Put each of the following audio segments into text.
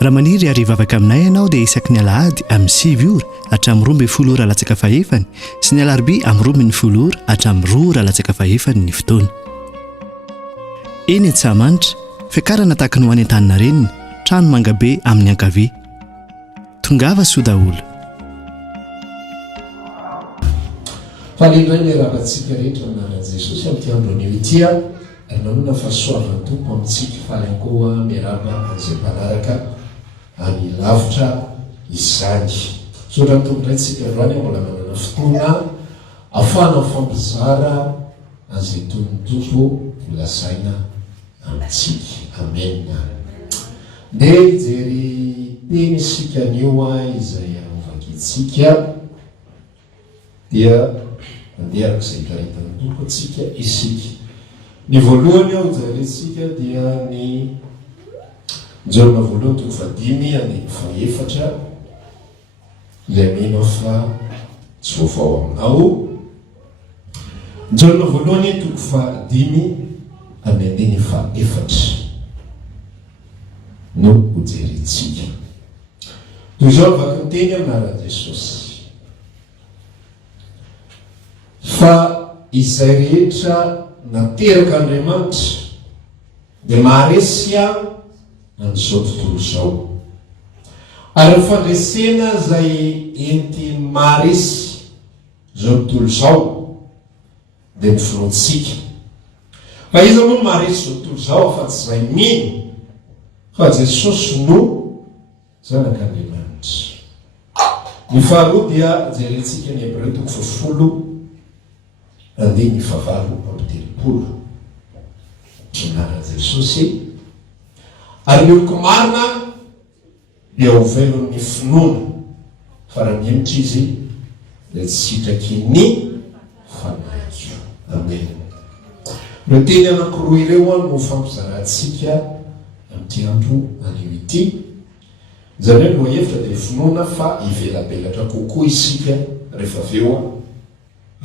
raha maniry arivavaka aminay ianao dia isaky ny alahady amin'ny 7 ora hatramin'ny 12 ora latsaka fahefany sy ny alarobia amin'ny 12 ora hatramin'ny 2 ora latsaka fahefany ny fotoana. Eny Antsahamanitra, fiakarana tahaka ny ho any Antaninarenina, trano mangabe amin'ny ankavia. Tongava soa daholo. Falindray miaravantsika rehetra anaran'i Jesosy amin'ity andro anio ity ary nanona fahasoavan'ny tompo amintsika faly koa miaraba an'izay mpanaraka amin'ny lavitra izany. Sotra ny tompondray tsika androany mbola manana fotoana ahafahana mifampizara an'izay toy ny tompo volasaina amintsika. Amen. Dia jery teny isika anio izay avakitsika dia mandeha arak'izay hitahitan'ny tompo atsika isika. Ny voalohany ao jarentsika dia ny Jaona voalohany toko fadimy andiny faefatra ilay mino fa tsy vaovao aminao. Jaona voalohany toko fadimy andiny faefatra no hojerentsika. Toy izao vaky ny teny anaran'i Jesosy fa izay rehetra nateraka Andriamanitra dia maharesy an'izao tontolo izao. Ary ny fandresena izay enti maharesy izao tontolo izao dia ny finoantsika. Fa iza moa maharesy izao tontolo izao fa tsy izay mino fa Jesosy no zanak'Andriamanitra. Ny faharoa dia jerentsika ny Hebreo toko 10 andiny favalo amin'ny telopolo. Anaran'i Jesosy ary ny oloko marina dia ho velon'ny finoana fa raha miemitra izy dia tsy sitraky ny fanahy. Amen. Ireo teny anankiroa ireo no fampizarantsika amin'ity andro anio ity. Izany hoe no hevitra dia finoana fa ivelabelatra kokoa isika rehefa aveo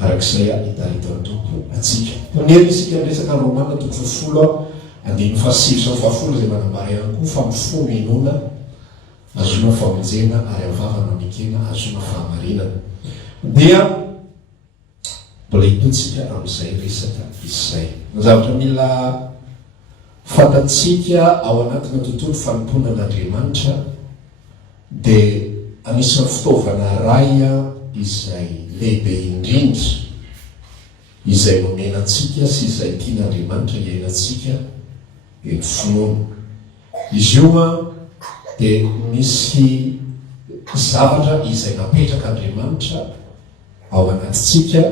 arak'izay hitahitan'ny tompo atsika. Poneny isika resaka Romana toko 10 andiny fahasivy sy fahafolo izay manambara ihany koa fa mifono inona azona famonjena ary avavana mikena azona fahamarinana. Dia mbola hitotsika amin'izay resaka izay. Ny zavatra mila fantatsika ao anatina tontolo fanomponan'Andriamanitra dia anisan'ny fitaovana ray izay lehibe indrindra izay nomenantsika sy izay tian'Andriamanitra iainantsika dia ny finoana. Izy io dia misy zavatra izay napetraka Andriamanitra ao anatintsika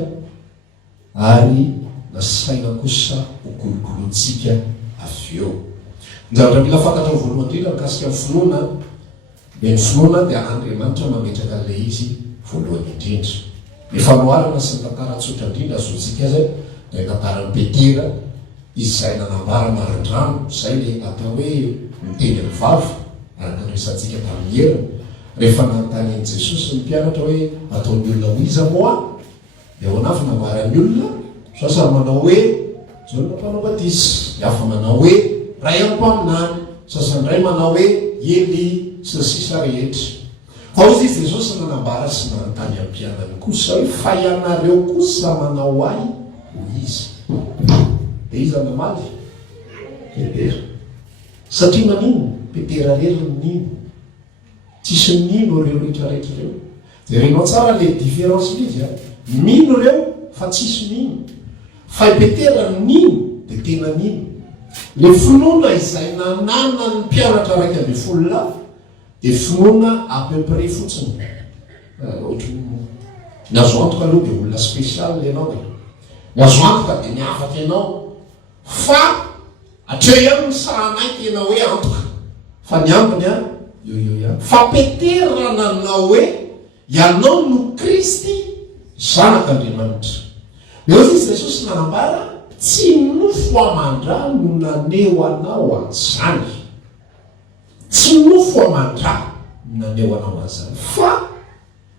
ary nasaina kosa ho kolokoloantsika avy eo. Ny zavatra mila fantatra ho voalohany indrindra mikasika ny finoana dia ny finoana dia Andriamanitra mametraka an'ilay izy voalohany indrindra. Ny fanoharana sy ny tantara tsotra indrindra azontsika azy dia tantaran'ny Petera izay nanambara marandrano izay le atao hoe miteny amin'ny vava araka ny resantsika tamin'ny heriny rehefa nanontany an'i Jesosy ny mpianatra hoe ataon'ny olona ho iza moa dia ao anavy nambarany olona sasany manao hoe Jaona mpanao batisa, hafa manao hoe ray ampaminany, sasany ray manao hoe Eli sy ny sisa rehetra. Fa ozy izy Jesosy nanambara sy nanontany amin'ny mpianany kosa hoe fa ianareo kosa manao ahy ho izy. Dia iza namaly? Petera. Satria manino? Petera rery nino? Tsisy nino reo rehetrarehetra reo. Dia renao tsara le différence izy mino reo fa tsisy nino. Fa Petera nino dia tena nino. Le finoana izay nanana ny mpianatra raiky amin'ny folo lafa dia finoana à peu près fotsiny. Ny azo antoka aloha dia olona spécial ianao e. Ny azo antoka dia miafaka ianao fa atreo ihany ny sahanay tena hoe antoka fa ny ambiny io ihany. Fa Petera nanao hoe ianao no Kristy zanak'Andriamanitra. Dia ozy izy Jesosy nanambara tsy nofo amandra no naneo anao an'izany. Tsy nofo amandra no naneo anao an'izany fa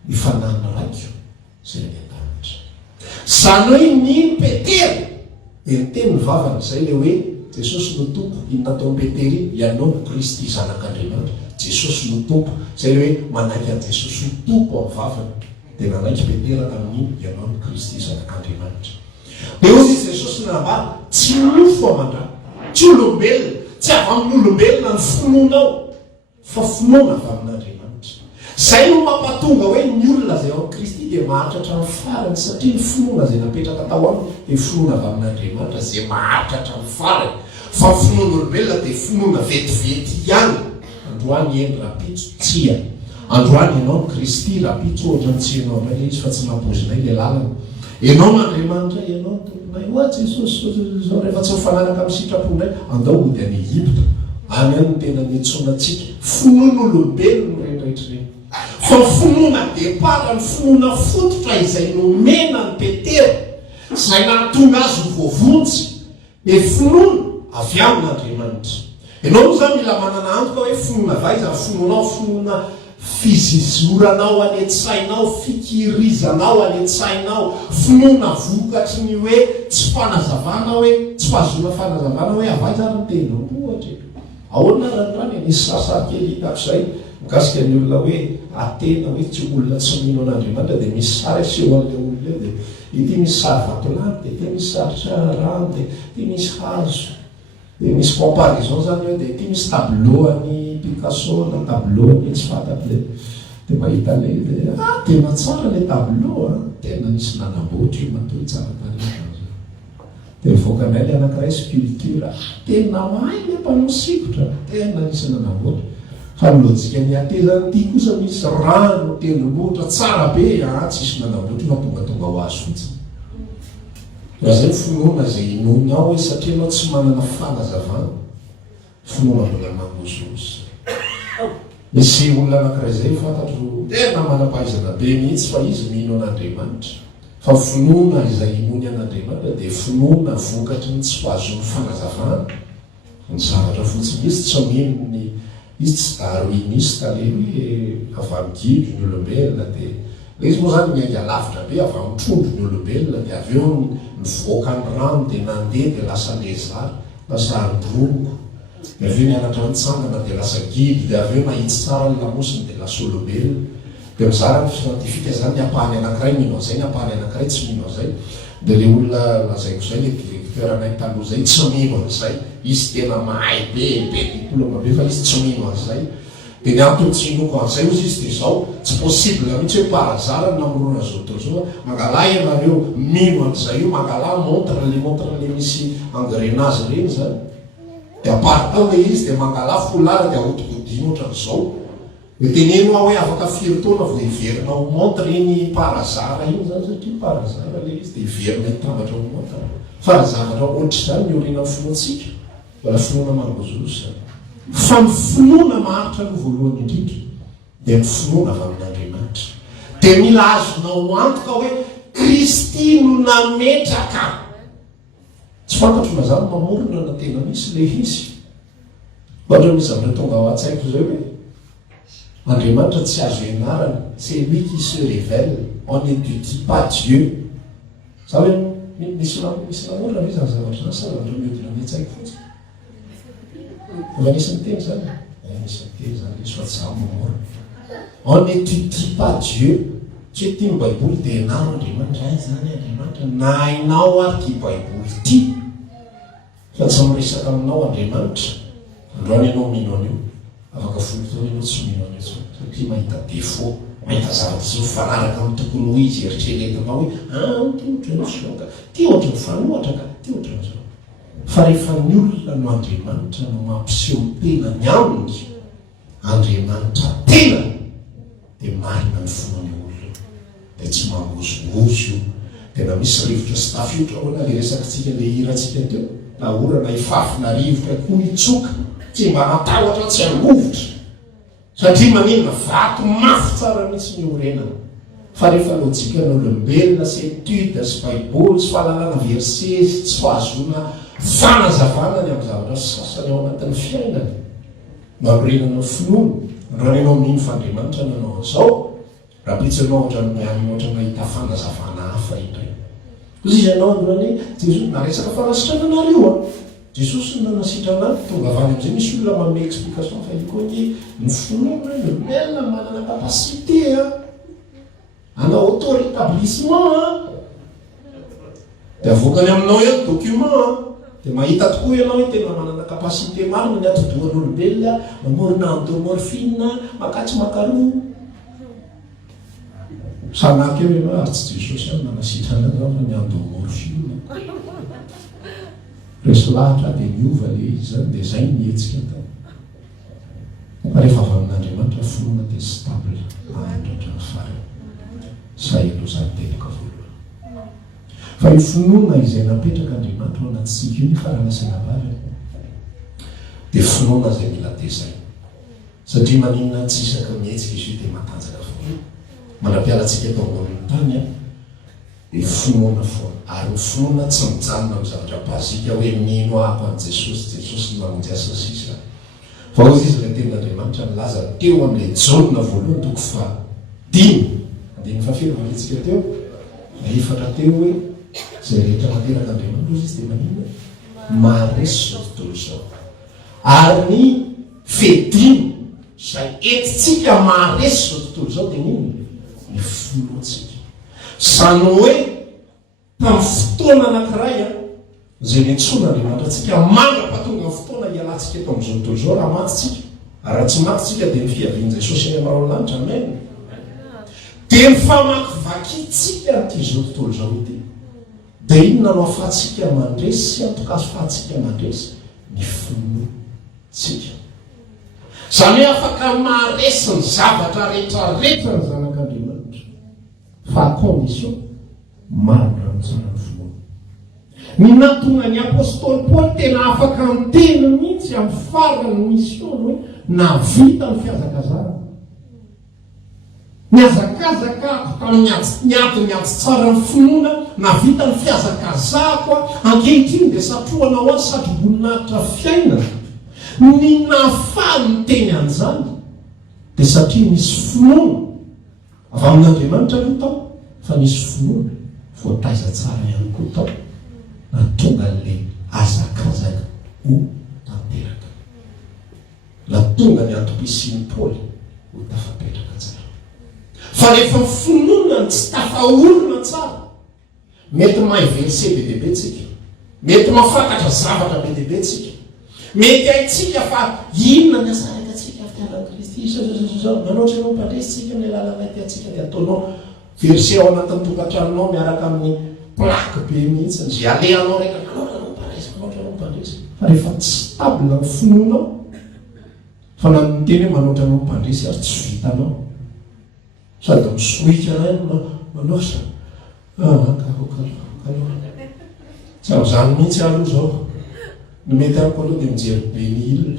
ifanana raiko zay ny an-danitra. Zany hoe nino Petera dia niteny ny vavany izay le hoe Jesosy no tompo inona ataon'ny Petera ianao no Kristy zanak'Andriamanitra Jesosy no tompo, zay hoe manaiky an Jesosy ho tompo amin'ny vavany, dia nanaiky Petera tamin'iny ianao ny Kristy zanak'Andriamanitra. Dia ozy izy Jesosy nambara tsy nofo amandra, tsy olombelona, tsy avy amin'olombelona ny finoanao, fa finoana avy amin'Andriamanitra. Zay no mampatonga hoe ny olona zay ao amin'ny Kristy dia mahatratra ny farany, satria ny finoana zay napetraka tao aminy dia finoana avy amin'Andriamanitra zay mahatratra ny farany. Fa ny finoan'olombelona dia finoana vetivety ihany. Androany eny rapitso tsia, androany ianao ny Kristy rapitso ohatra ny tsianao indray izy fa tsy nampozinay le lalana. Ianao n'Andriamanitra, ianao tomponay, oa Jesosy zao rehefa tsy mifanaraka amin'ny sitraponay andao ody any Egypta, any any no tena niantsonantsika. Finoan'olombelona rehetrarehetra. Fa finoana depart, ny finoana fototra izay nomena ny Petera, izay nahatonga azy ho voavonjy, dia finoana avy amin'Andriamanitra. Ianao moa zany mila manana antoka hoe finoana vaiza, finoanao finoana fizizoranao any an-tsainao, fikirizanao any an-tsainao, finoana vokatry ny hoe tsy fanazavana, hoe tsy fahazona fanazavana hoe avaiza ny tenao ohatra. Ahoana ranodrany nisy sasakely hitako izay mikasika ny olona hoe atena hoe tsy olona tsy mino an'Andriamanitra dia misy sary aseho an'ilay olona eo, dia ity misy sary vatolany, dia ity misy sary rano, dia ity misy hazo, dia misy comparaison zany hoe dia ity misy tableau any Picasso na tableau any tsy fantako le, dia mahita le tena tsara le tableau tena nisy nanamboatra io matoy tsara tarehy. Dia voakanay le anankiray sculpture tena mahay le mpanao sikotra, tena nisy nanamboatra. Fa ny lojika ny atezany ity kosa misy rano tendrombohitra tsara be, tsisy nanamboatra fa tonga ho azy fotsiny. Raha zay finoana zay inonao hoe satria anao tsy manana fanazavana, finoana mbola mangozozy. Misy olona anankiray zay fantatro tena manam-pahaizana be mihitsy fa izy mino an'Andriamanitra. Fa finoana izay inony an'Andriamanitra dia finoana vokatry ny tsy fahazony fanazavana. Ny zavatra fotsiny izy tsy aminony, izy tsy darwiniste le hoe avy amin'ny gidro ny olombelona, dia izy moa zany miainga lavitra be avy amin'ny trondro ny olombelona, dia avy eo mivoaka ny rano dia nandeha dia lasa lezary, lasa androngo, dia avy eo nianatra nitsangana dia lasa gidro, dia avy eo mahitsy tsara ny lamosiny dia lasa olombelona. Dia mizara ny scientifique zany ny ampahany anankiray mino an'izay, ny ampahany anankiray tsy mino an'izay. Dia le olona lazaiko zay le directeur anay taloha zay tsy mino an'izay, izy tena mahay be diplôme be fa izy tsy mino an'izay. Dia ny antony tsy inoko an'izay ozy izy dia zao, tsy possible mihitsy hoe parazara ny namorona zao zao mangala ianareo mino an'izay io, mangala montre le misy engrenage reny zany, dia apartao le izy dia mangala folara dia ahodikodino ohatran'izao. Dia teneno hoe afaka firy taona vao iverinao montre iny parazara iny zany, satria parazara le izy dia iverina hitambatra ho montre. Fa ny zavatra ohatr'izany miorina amin'ny finoantsika, mbola finoana mangozozy zany. Fa ny finoana maharitra no voalohany indrindra dia ny finoana avy amin'Andriamanitra. Dia mila azonao antoka hoe Kristy no nametraka. Tsy fantatro mazany mamorona na tena misy le izy. Ohatra misy zavatra tonga ao an-tsaiko zay hoe Andriamanitra tsy azo ianarana, c'est lui qui se révèle, on n'étudie pas Dieu. Za hoe misy namorona ve zany zavatra zany, sa zavatra miodina amin'ny an-tsaiko fotsiny. Efa nisy miteny zany, nisy miteny zany le soit za mamorona. On n'étudie pas Dieu. Tsy hoe tia ny baiboly dia ianao Andriamanitra zany Andriamanitra na hainao ary tia baiboly ity. Fa tsy miresaka aminao Andriamanitra, androany ianao mino an'io, afaka folo taona ianao tsy mino an'io satria mahita défaut, mahita zavatra tsy mifanaraka amin'ny tokony ho izy eritreretinao hoe ty ohatran'io zao ka, ty ohatran'ny fanohatra ka, ty ohatran'izao. Fa rehefa ny olona no Andriamanitra no mampiseho tenany aminy, Andriamanitra tena, dia marina ny finoany olona, dia tsy mangozogozo io. Tena misy rivotra sy tafiotra hoana le resakantsika le hirantsika teo, na orana ifafy na rivotra koa hitsoka, tsy mba natahotra tsy angovotra, satria maninona vato mafy tsara mihitsy ny orenana. Fa rehefa lojika n'olombelona sy étude sy baiboly sy fahalalana verset sy tsy fahazona fanazavana ny amin'ny zavatra sasany ao anatin'ny fiainana, manorenana finoana. Raha ianao mino fa Andriamanitra nanao an'izao, raha pitsanao ohatra mahita fanazavana hafa indray. Izy ianao androany Jesosy naresaka fanasitrana anareo Jesosy nanasitrana tonga avany amin'izay misy olona manome explication fa io koa ny finoana ny olona manana capacité ana auto-rétablissement dia avokany aminao ihany document dia mahita tokoa ianao hoe tena manana capacité marina ny atodohan'olombelona mamorina endomorphine makatsy makaroa sanaky eo ianao ary tsy Jesosy any nanasitrana fa ny endomorphine resy lahatra dia miova le izy zany dia zay mihetsika tao fa rehefa avy amin'Andriamanitra finoana dia stable andratra ny farany zay aloha zany tenaka voalohany fa io finoana izay napetraka Andriamanitra ao anatsika io ny faranasana vavy dia finoana zay mila tezaina satria maninona tsy isaka mihetsika izy io dia matanjaka foana manam-pialantsika tao ambonin'ny tany dia finoana foana ary ny finoana tsy mijanona amin'ny zavatra bazika hoe mino ahako an' Jesosy ny mamonjy sisa fa ozy izy ilay tenin'Andriamanitra milaza teo amin'ilay jaona voalohany toko fa 5 andiny fafelo manitsika teo na efatra teo hoe zay rehetra materaka Andriamanitra ozy izy dia maninona maharesy zao tontolo izao ary ny fedimy zay entitsika maharesy zao tontolo izao dia nino ny finoantsika zany hoe tamin'ny fotoana anankiray zay nentsoan'Andriamanitra atsika mandrapatonga ny fotoana hialantsika eto amin'izao tontolo izao raha matytsika ary raha tsy matytsika dia ny fiavian' Jesosy any amaro lanitra amen dia ny famakivakytsika n'ity zao tontolo izao ity dia inona no ahafahantsika mandresy sy antokaso fahantsika mandresy ny finoantsika zany hoe afaka maharesy ny zavatra rehetrarehetra ny zanak'Andriamanitra fa condition marina ny tsara ny finoana ny natonga ny apôstôly Paoly tena afaka anteny mihitsy amin'ny farany mission hoe navita ny fiazakazana miazakazaka tamin'ny adiny ady tsara ny finoana navita ny fiazakazako ankehitriny dia satroana ho azy satroboninahitra fiainana ny nafaly ny teny an'izany dia satria misy finoana avy amin'Andriamanitra aloha tao fa misy finoana voataiza tsara ihany koa tao na tonga n'le azakazaka ho tanteraka na tonga ny antopisiny Paoly ho tafapetraka tsara fa rehefa finoana tsy tafaolona tsara mety mahay verse be dehibe tsika mety mafantatra zavatra be dehibe tsika mety haitsika fa inona ny asaraka atsika fitiavan'i Kristy zao manoatra ianao mpandresitsika ny lalana ty atsika dia ataonao verse ao anatin'ny tokantranonao miaraka amin'ny plaque be mihitsy zay alehanao reka manoatra anao mpandresy fa rehefa tsy stable ny finoanao fa nanoteny hoe manoatra anao mpandresy ary tsy vitanao sady misohitra manoasa tsy amin'izany mihitsy aloha zao ny mety amiko aloha dia mijery Benil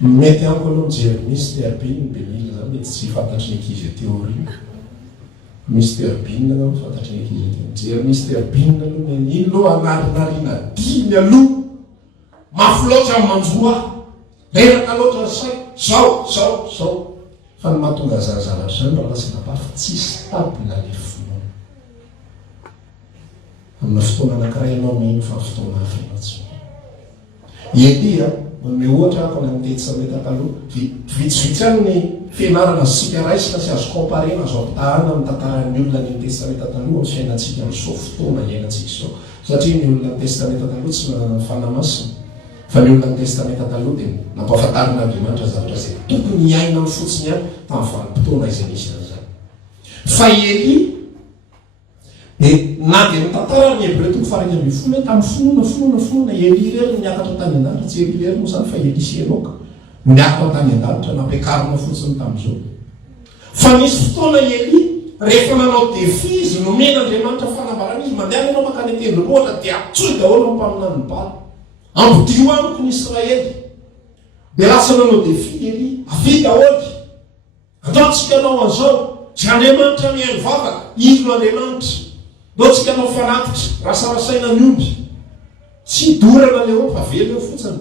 mety amiko aloha mijery Mr Bean Benil zany mety tsy fantatry ny ankizy théorie Mr Bean no fantatry ny ankizy mijery Mr Bean aloha ino loha anarinarina dimy aloha mafy loatra manjoa reraka loatra ny saiko zao fa ny mahatonga zarazaratra zany raha lasa napafa tsy stable le finoana amina fotoana anankiray ianao mino fa fotoana hafa ianao tsy Elia manome ohatra ako ny amin'ny Testamenta taloha vitsivitsy any ny fianarana sika raisina sy azo comparena azo ampitahana amin'ny tantaran'ny olona ny Testamenta taloha amin'ny fiainantsika amin'izao fotoana iainantsika izao satria ny olona ny Testamenta taloha tsy manana ny fanamasina fa ny olona ny Testamenta taloha dia nampahafantarin'Andriamanitra zavatra zay tokony hiaina amin'ny fotsiny any tamin'ny vanim-potoana izay nisy an'izany fa Elia dia na dia ny tantara ny Hebreo toko farany ambin'ny folo hoe tamin'ny finoana Elia rery niakatra tany an-danitra tsy Elia rery moa zany fa Elia sy Enoka niakatra tany an-danitra nampiakarina fotsiny tamin'izao fa nisy fotoana Elia rehefa nanao défi izy nomen'Andriamanitra fanambarana izy mandeha anao makany an-tendrombohitra dia atsoy daholo ny mpaminany ny Baly ambodio amiko ny Israely dia lasa nanao défi Elia avy daholo andaotsika anao an'izao tsy Andriamanitra mihaino vavaka izy no Andriamanitra ndaotsika anao fanatitra rasarasaina ny omby tsy dorana le fa velo eo fotsiny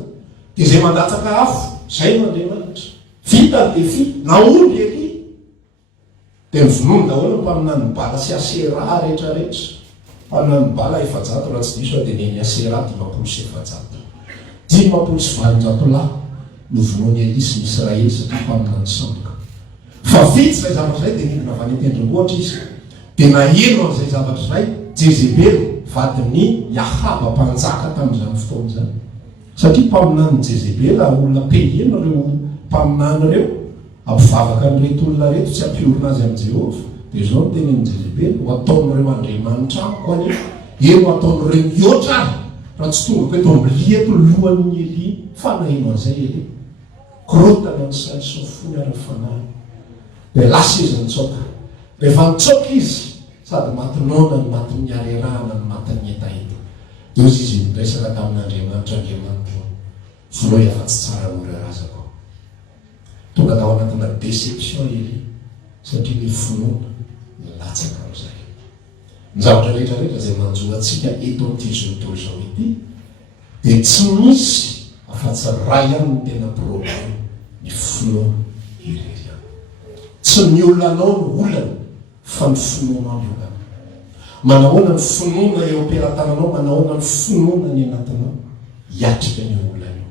dia zay mandatsaka afo zay no Andriamanitra vita ny défi naomby Elia dia mivonony daholo ny mpaminany ny Bala sy Asera rehetrarehetra fanambala efajato raha tsy diso dia neny asera 500 500 lahy novonoany Elisy ny Israely satria mpaminany samboka fa vitsy izay zavatra izay dia nidina avy any an-tendrombohitra izy dia naheno an'izay zavatra izay Jezebely vadiny Ahaba mpanjaka tamin'izany fotoana izany satria mpaminany Jezebely olona pehina ireo mpaminany ireo ampivavaka an'ireto olona reto tsy ampiorina azy amin'i Jehova dia zao no tenen'i Jezebely ho ataon'ireo andriamanitra amiko any eo ataon'ireo mihoatra ary raha tsy tonga ko eto ambiliako lohan'ny Eli fa naheno an'izay Eli korotana ny sainy sy ny fony ary ny fanahy dia lasa izy nitsoaka rehefa nitsoaka izy sady matinona ny matin'ny arerahana ny matin'ny etaeta dia ozy izy miresaka tamin'Andriamanitra voaloha afa-tsy tsara norerazako tonga tao anatina déception Eli satria ny finoana nilatsaka amin'izay ny zavatra rehetrarehetra izay manjoa antsika eto amin'ity zontolo izao ity dia tsy misy afa-tsy ray ihany ny tena problème ny finoana irery ihany tsy ny olanao ny olana fa ny finoana ny olana manahoana ny finoana eo am-pelatananao manahoana ny finoana ny anatinao hiatrika ny olana io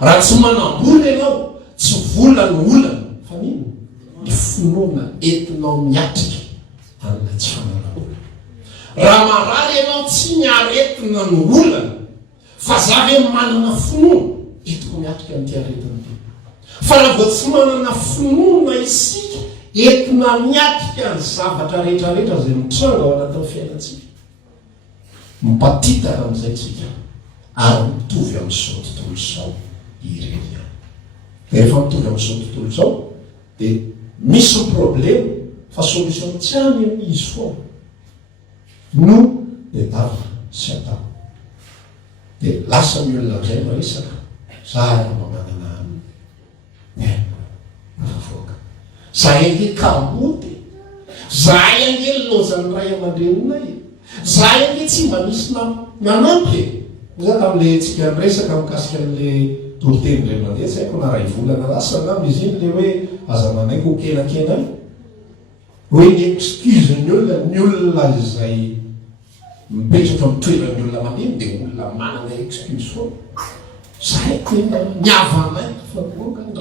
raha tsy manambola ianao tsy vola ny olana fa nino ny finoana entinao miatrika an'ilay tsy fananambola raha marary ianao tsy miaretina ny olana fa zavy manana finoana entiko miatrika amin'ity aretina ity fa raha vao tsy manana finoana isika entina miatrika ny zavatra rehetrarehetra izay mitranga ao anatin'ny fiainantsika mipatitaka amin'izay tsika ary mitovy amin'izao tontolo izao ireny ihany rehefa mitovy amin'izao tontolo izao dia misy ny problème fa solution tsy any amin'izy foana no dia dava sy atao dia lasa ny olona amin'izay maresaka zahay mba manana afavoaka zahay ange kamoty zahay ange lozan'ny ray aman-drenonay zahay ange tsy mba misy nanampy za tamin'le tsika niresaka mikasika an'le toloteny ray mandeha tsy haiko na ray volana lasa ngamy izy iny le hoe aza manaiko kenakena hoe ny excuse ny olona izay mipetraka mitoerany olona maneny dia olona manana excuse foana zahay tena niavanay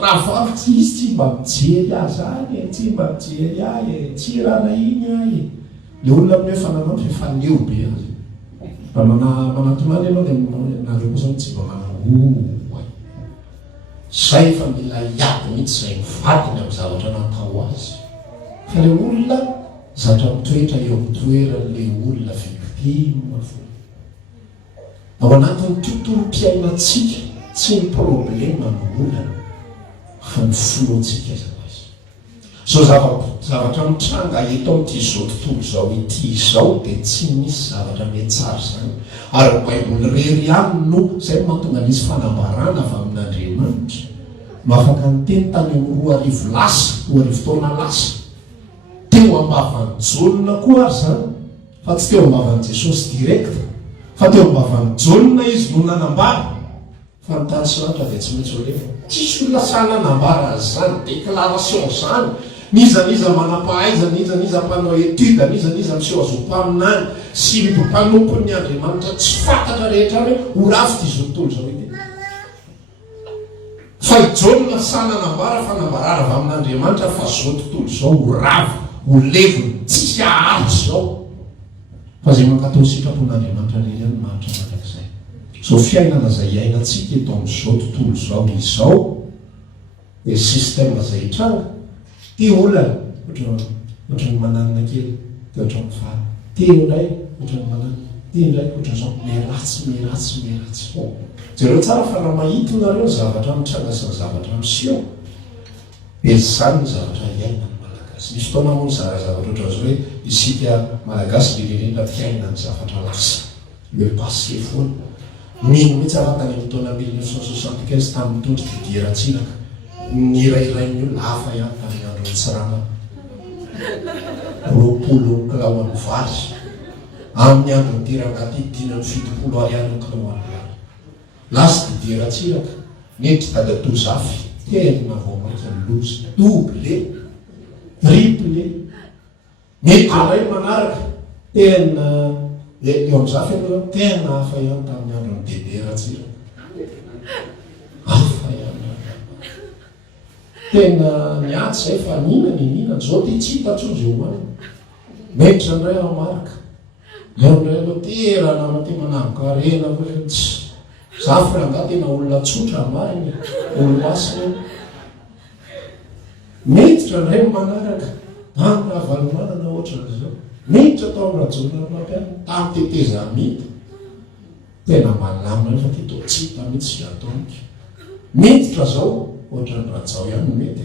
raha vavy tsy izy tsy mba mijery azy any tsy mba mijery ahy tsy rana iny ahy le olona amin'ny hoe fananampy efa neo be azy mba manatonany ianao dia nareo kosa tsy mba manao zay efa mila hiady mihitsy zay mivadiny amin'ny zavatra natao azy fa le olona zavatra mitoetra eo mitoeran'le olona victime fo ao anatin'ny tontolo-piainantsika tsy ny problème ny olana fa ny finoantsika izao azy so zavatra mitranga eto amin'ity zao tontolo izao ity izao dia tsy misy zavatra metsara zany ary ny baiboly rery ihany no zay mahatonga nisy fanambarana avy amin'Andriamanitra mafaka ny teny tany amin'ny 2 lasa 2 taona lasa teo ambavan'ny Jaona koa ary zany fa tsy teo ambavan'i Jesosy direct fa teo ambavan'ny Jaona izy no nanambara fa ny tany sy lanitra dia tsy maintsy olefa tsisy olona sana nambara azy zany déclaration zany nizaniza manam-pahaiza nizaniza mpanao étude nizaniza miseho azo-paminany sy mpanompon'ny Andriamanitra tsy fantatra rehetra hoe ho ravy ty zao tontolo zao ity fa i Jaona sana nambara fa nambarara avy amin'Andriamanitra fa zao tontolo zao ho ravy ho levony tsisy ahazo zao fa zay mankatao sitrapon'Andriamanitra reny ihany mahatra mandrak'izay so fiainana zay iainantsika eto amin'izao tontolo zao izao dia système zay hitranga ty olana ohatrany mananina kely dia ohatrany fara ty indray ohatrany manana ty indray ohatran'izao meratsy fo jereo tsara fa raha mahitonareo ny zavatra mitranga sy ny zavatra miseho dia zany ny zavatra iaina ny malagasy misy fotoana moa ny zavatra ohatran'izao hoe isika malagasy lelelena fiaina ny zavatra lasa le passé foana mino mihitsy afatany amin'ny taona 1975 tamin'ny tondry Didier Ratsiraka ny rairain'ny olona hafa ihany tamin'ny andro ny tsirana 20 kilao amin'ny vary amin'ny andro ny terangaty 5 ariary ny kilao amin'ny vary lasa Didier Ratsiraka nety dada zafy tena vao makany lozy double triple mety ray manaraka tena eo am'zafy aloha tena hafa ihany tamin'ny andro ny dederatsira hafa ihany tena niatsy zay fa ninany zao ty tsy hitatsozy eo any metra ndray amarika ndray aloha tera nama ty manambokarena tsy zafy ranga tena olona tsotra mariny olo-masiny metitra ndray manaraka raha valomanana ohatran'zao metitra tao am'rajonaromampiany tamy teteza mity tena malamina fa ty to tsy hita mihitsy sy ataoniko metitra zao ohatran'ny rajao ihany mety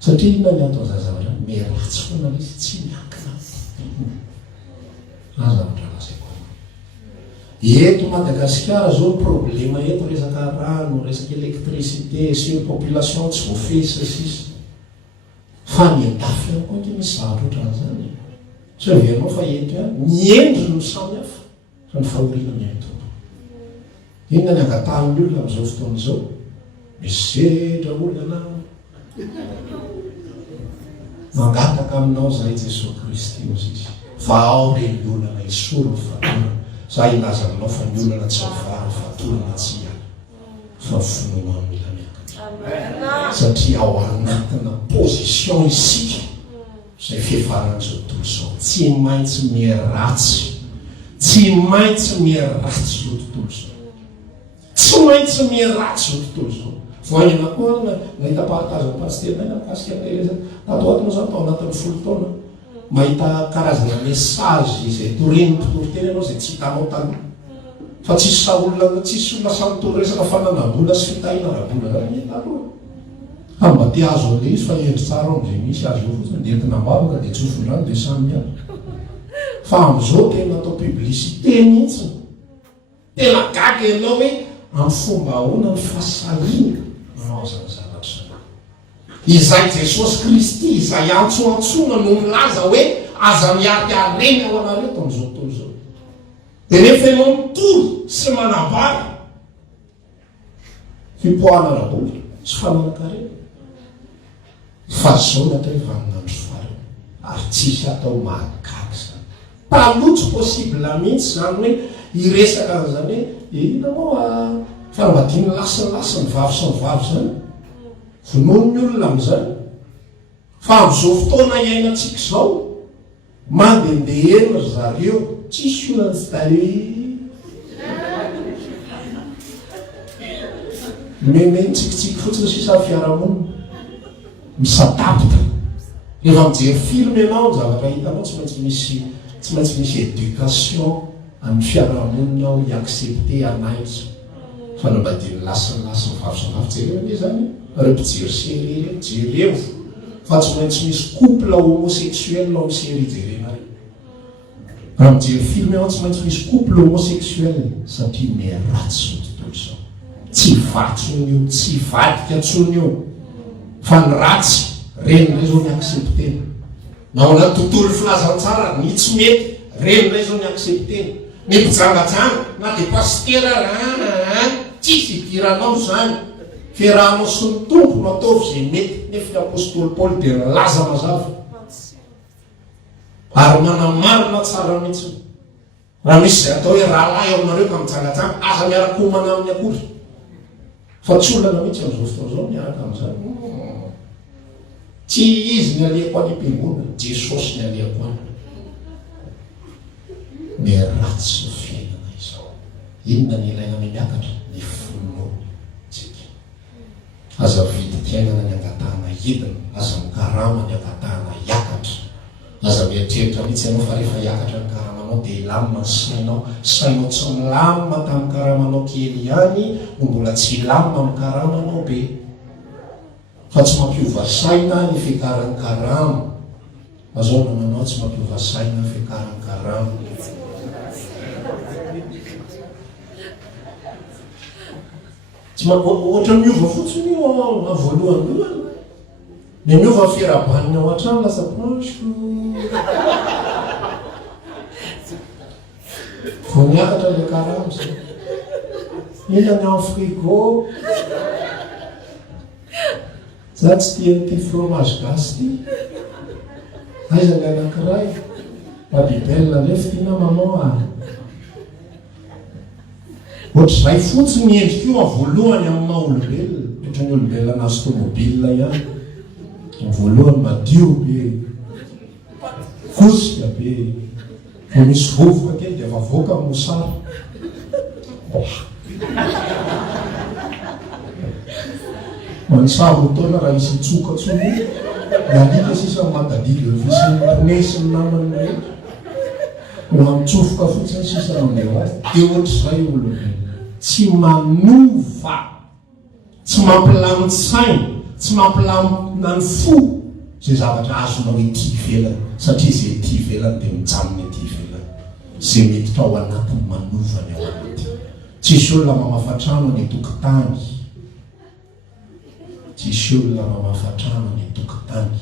satria ina ny atao zazavatra meratsy foana izy tsy miankina azavatra lazaiko eto Madagasikara zao problema eto resaka rano resaka électricité surpopulation tsy voafesa sisa fa niendafy ihany koa ty misy zavatra ohatran'izany so averinao fa eto ihany miendry no samy hafa fa ny fahorina ny aitombo inona ny angatahan'ny olona am'izao fotoan'izao misedra olona mangataka aminao zay Jesosy Kristy ozy izy fa ao reny olana isoro fatorana za ilaza aminao fa ny olana tsy mivary fatorana tsy ihany fa fonona amila miakatra satria ao anatina position isika zay fihefaran'izao tontolo zao tsy maintsy miaratsy zao tontolo zao tsy maintsy miaratsy zao tontolo zao voaina koa nahita partage ny pasternay mikasika an'ilay tatoatinao zany tao anatin'ny folo taona mahita karazana message izay toreny mpitoroteny ianao zay tsy hitanao tany fa tsisy saolona tsisy olona samytory resaka fananam-bola sy fitahina rabola zany hita aloha fa mba te azo an'le izy fa endry tsara am'zay misy azy eo fotsiny de entina mbavaka de tsofondrano de samy miano fa am'izao tena atao publicité mihitsy tena gaga ianao hoe amin'ny fomba ahoana ny fahasalina manao zany zavatra izay Jesosy Kristy izay antsoantsona no milaza hoe aza miarika areny ao anareto am'izao tontolo zao de nefa ianao mitory sy manambary fipoahana rabola sy fananakarena fa zao ny atao hivaninandro fary ary tsisy atao mahagaga zany talotsy possible mihitsy zany hoe iresaka an'zany hoe ina moa fanambadiny lasinylasi ny vavy sy ny vavy zany vonono ny olona am'izany fa am'izao fotoana iainantsika zao mandendeha eny zareo tsisy olana tsy dae memeny tsikitsiky fotsiny sisa fiaramonina misatapita rehefa mijery film ianao zavatra hitanao tsy maintsy misy éducation amin'ny fiarahamonina ao hiaccepte anaitso fanambadiny lasiny vavy jereo zany reo mpijery série reo jereo fa tsy maintsy misy couple homosexuel ao série jerena reo raha mijery film ao tsy maintsy misy couple homosexuel satria meratsy zao tontolo zao tsy vatsony io tsy vadika antsony io fa ny ratsy renindray zao ny acceptena na ao anaty tontolo filazantsara ny tsy mety renindray zao ny acceptena ny mpijangajanga na de pastera tsisy idiranao zany fiarahanao sy ny tompo no ataovy zay mety nefa ny apôstôly Paoly de laza mazava ary manamarina tsara mihitsy raha misy zay atao hoe rahalahy ao aminareo ka mijangajanga aza miaraka homana amin'ny akory fa tsy olana mihitsy am'izao fotoana zao miaraka am'izany tsy izy ny aliako any am-piangonana Jesosy ny aliako any meratsy ny fiainana izao inona ny ilaina miakatra ny finotsika aza vidy-piainana ny angatahana hidina aza mikarama ny angatahana hiakatra aza mieritreritra mihitsy ianao fa rehefa hiakatra ny karamanao de lamina ny sainao tsy milamina tamin'ny karamanao kely ihany no mbola tsy lamina amin'ny karamanao be fa tsy mampiova saina ny fiakaran'ny karama azao nananao tsy mampiova saina fiakaran'ny karama tsy ohatra miova fotsiny io voalohany ny miova fiarabaniny ao an-trano lasa planche vo miakatra le karama zay inany amin'ny frigo za tsy tia fromage gasy ty aiza ny anankiray babibelona ndray fitina manao a ohatr'izay fotsiny endrika io voalohany amin'ny maha-olombelona ohatra ny olombelona anazy tômôbilina ihany voalohany madio be fosika be vo misy vovoka kely dia vavoaka amin'ny mosara manisaro taona raha isy tsoka tsony dalika sisa matadilo visynnesiny namany rehetra no mitsofoka fotsiny sisa nameo azy dia ohatr'izay olombelona tsy manova tsy mampilamin-tsainy tsy mampilamina ny fo zay zavatra azonao ety ivelany satria zay ety ivelany dia mijanony ety ivelany zay mety ao anatiny manovany ao anaty tsisy olona mamafatrano ny tokotany tsisy olona mamafatrano ny tokotany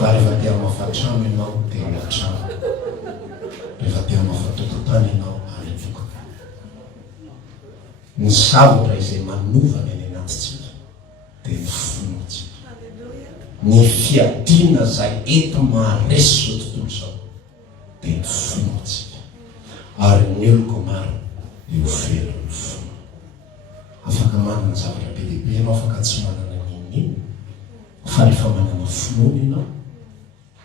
fa rehefa tia mafatrano ianao dia matrano rehefa tia mafatokotany ianao any tokotany ny zavatra izay manovany any anatytsika dia ny finotsika ny fiadina zay ety maharesy zao tontolo zao dia ny finotsika ary ny oloko maro io felony fino afaka manana zavatra be dehibe ianao afaka tsy manana ninino fa rehefa manana finoana ianao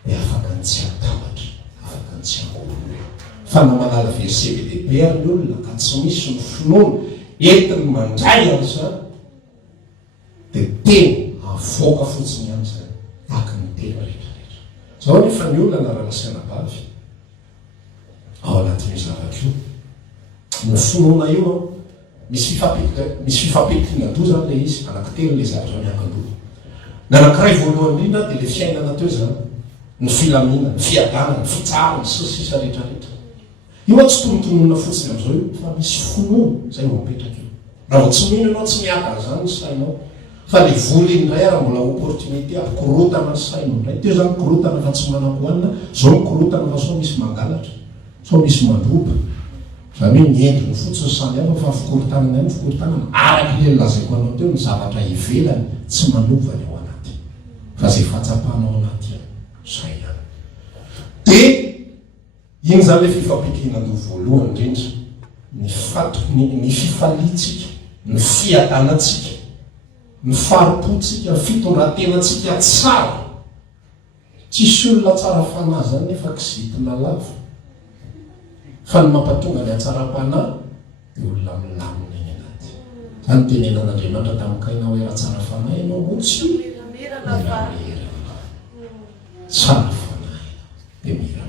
dia afaka ny tsy atambatra afaka ny tsy angolona fa na manala verse be dehibe ary ny olona ka tsy misy ny finoana entiny mandray an'izany dia teny avoaka fotsiny any zany aky ny tena rehetrarehetra zao nefa ny olona naranasaina bavy ao anatin'io zavatra io ny finoana io misy fifampekina-do zany le izy anankitelo le zavatra miankan-doha ny anankiray voalohany indrindra dia le fiainana teo zany ny filamina ny fiadana ny fitsara ny sisa rehetrarehetra io a tsy tonotonona fotsiny am'izao io fa misy finoana zay mampetraka io raha vo tsy mino ianao tsy miakana zany ny sainao fa le voly indray raha mbola opportunité ampikorotana ny sainao indray teo zany korotana fa tsy manam-poanina zao mikorotana fa sao misy mangalatra sao misy mandroba zany hoe miendriny fotsiny samy hafa fa fikorotanana any fikorotanana araky le lazaiko anao teo ny zavatra ivelany tsy manovany ao anaty fa zay fatsapanao anaty zay ihany dia iny zany le fifampekina-do voalohany indrindra ny fifalitsika ny fiadanatsika ny faripotsika ny fitondrantenatsika tsara tsisy olona tsara fanahy zany nefa kizitina lava fa ny mampatonga ny atsara-panahy dia olona milamina eny anaty zany tenenan'Andriamanitra tamin'Kaina hoe raha tsara fanahy ianao motsy miramira tsara fanahy dia miramira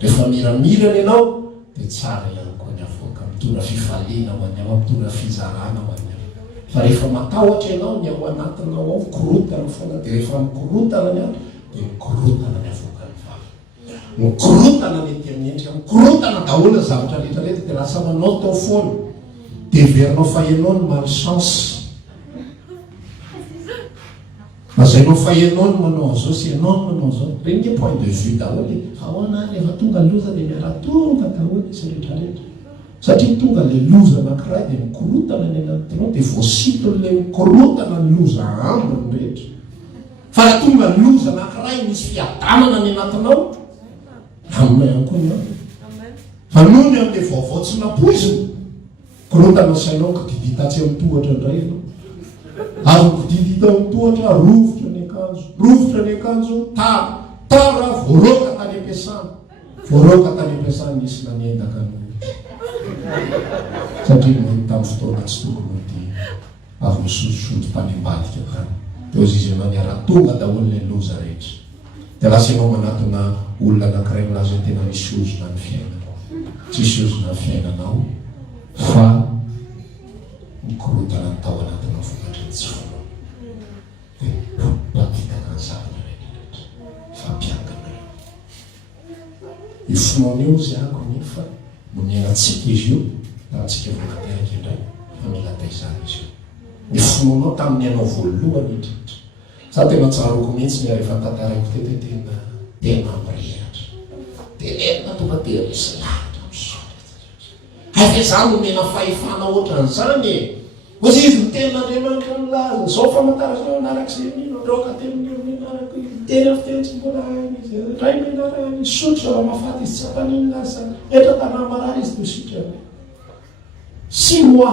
rehefa miramirana ianao dia tsara ihany koa ny avoaka mitondra fifaliana ho any ao mitondra fizarana ho any ao fa rehefa matahotra ianao ny ao anatinao ao korotana foana dia rehefa mikorotana ny andro dia mikorotana ny avoaka ny vava mikorotana ny ety amin'ny endrika mikorotana daholo ny zavatra rehetrarehetra dia lasa manao tao foana dia verinao fa ianao ny malchance azainao fa ianao ny manao an'izao sy ianao ny manao an'izao reny nge point de vue daholo fa hoana rehefa tonga loza dia miara-tonga daholo izy rehetrarehetra satria tonga le loza anankiray dia mikorotana ny anatinao dia voasitony le mikorotana ny loza ambiny rehetra fa raha tonga ny loza anankiray misy fiadanana ny anatinao amina ihany koa ny fa nony amin'le vaovao tsy napoiziny korotana sainao kididitatsy amin'ny tohatra indray ianao azo kididita amin'ny tohatra rovotra ny akanjo tara voaroka tany ampiasana nisy naniendaka ny satria mahita tamin'ny fotoana tsy tokony hoty avy misososoto tany ambadika tany dia ozy izy ianao niara-tonga daholo le loza rehetra dia lasa ianao manatona olona anankiray milaza tena misy ozona ny fiainanao tsisy ozona ny fiainanao fa mikorotana ny tao anatinao vokatry ny tsy fonao dia mpakitana ny zavatra rehetrarehetra fampiangana io fonao io zy ako nefa no miainatsika izy io rahantsika vokateraka indray fa mila taizany izy io ny finoanao tamin'ny ianao voalohany indrindra za tena tsaroko mihitsy ny rehefa tantaraiko tety tena mirehatra tenena tonga dia misy lahatra hafa zany nomena fahefana ohatran'izany ozy izy ny tenan'Andriamanitra milaza zao famantarana arak'izay mino androka temin'io minarako izy erafitetsy mbola izy ray menarany sotra raha mahafaty izy tsy ampaninona azy zany etra tanà marary izy tositra sy moa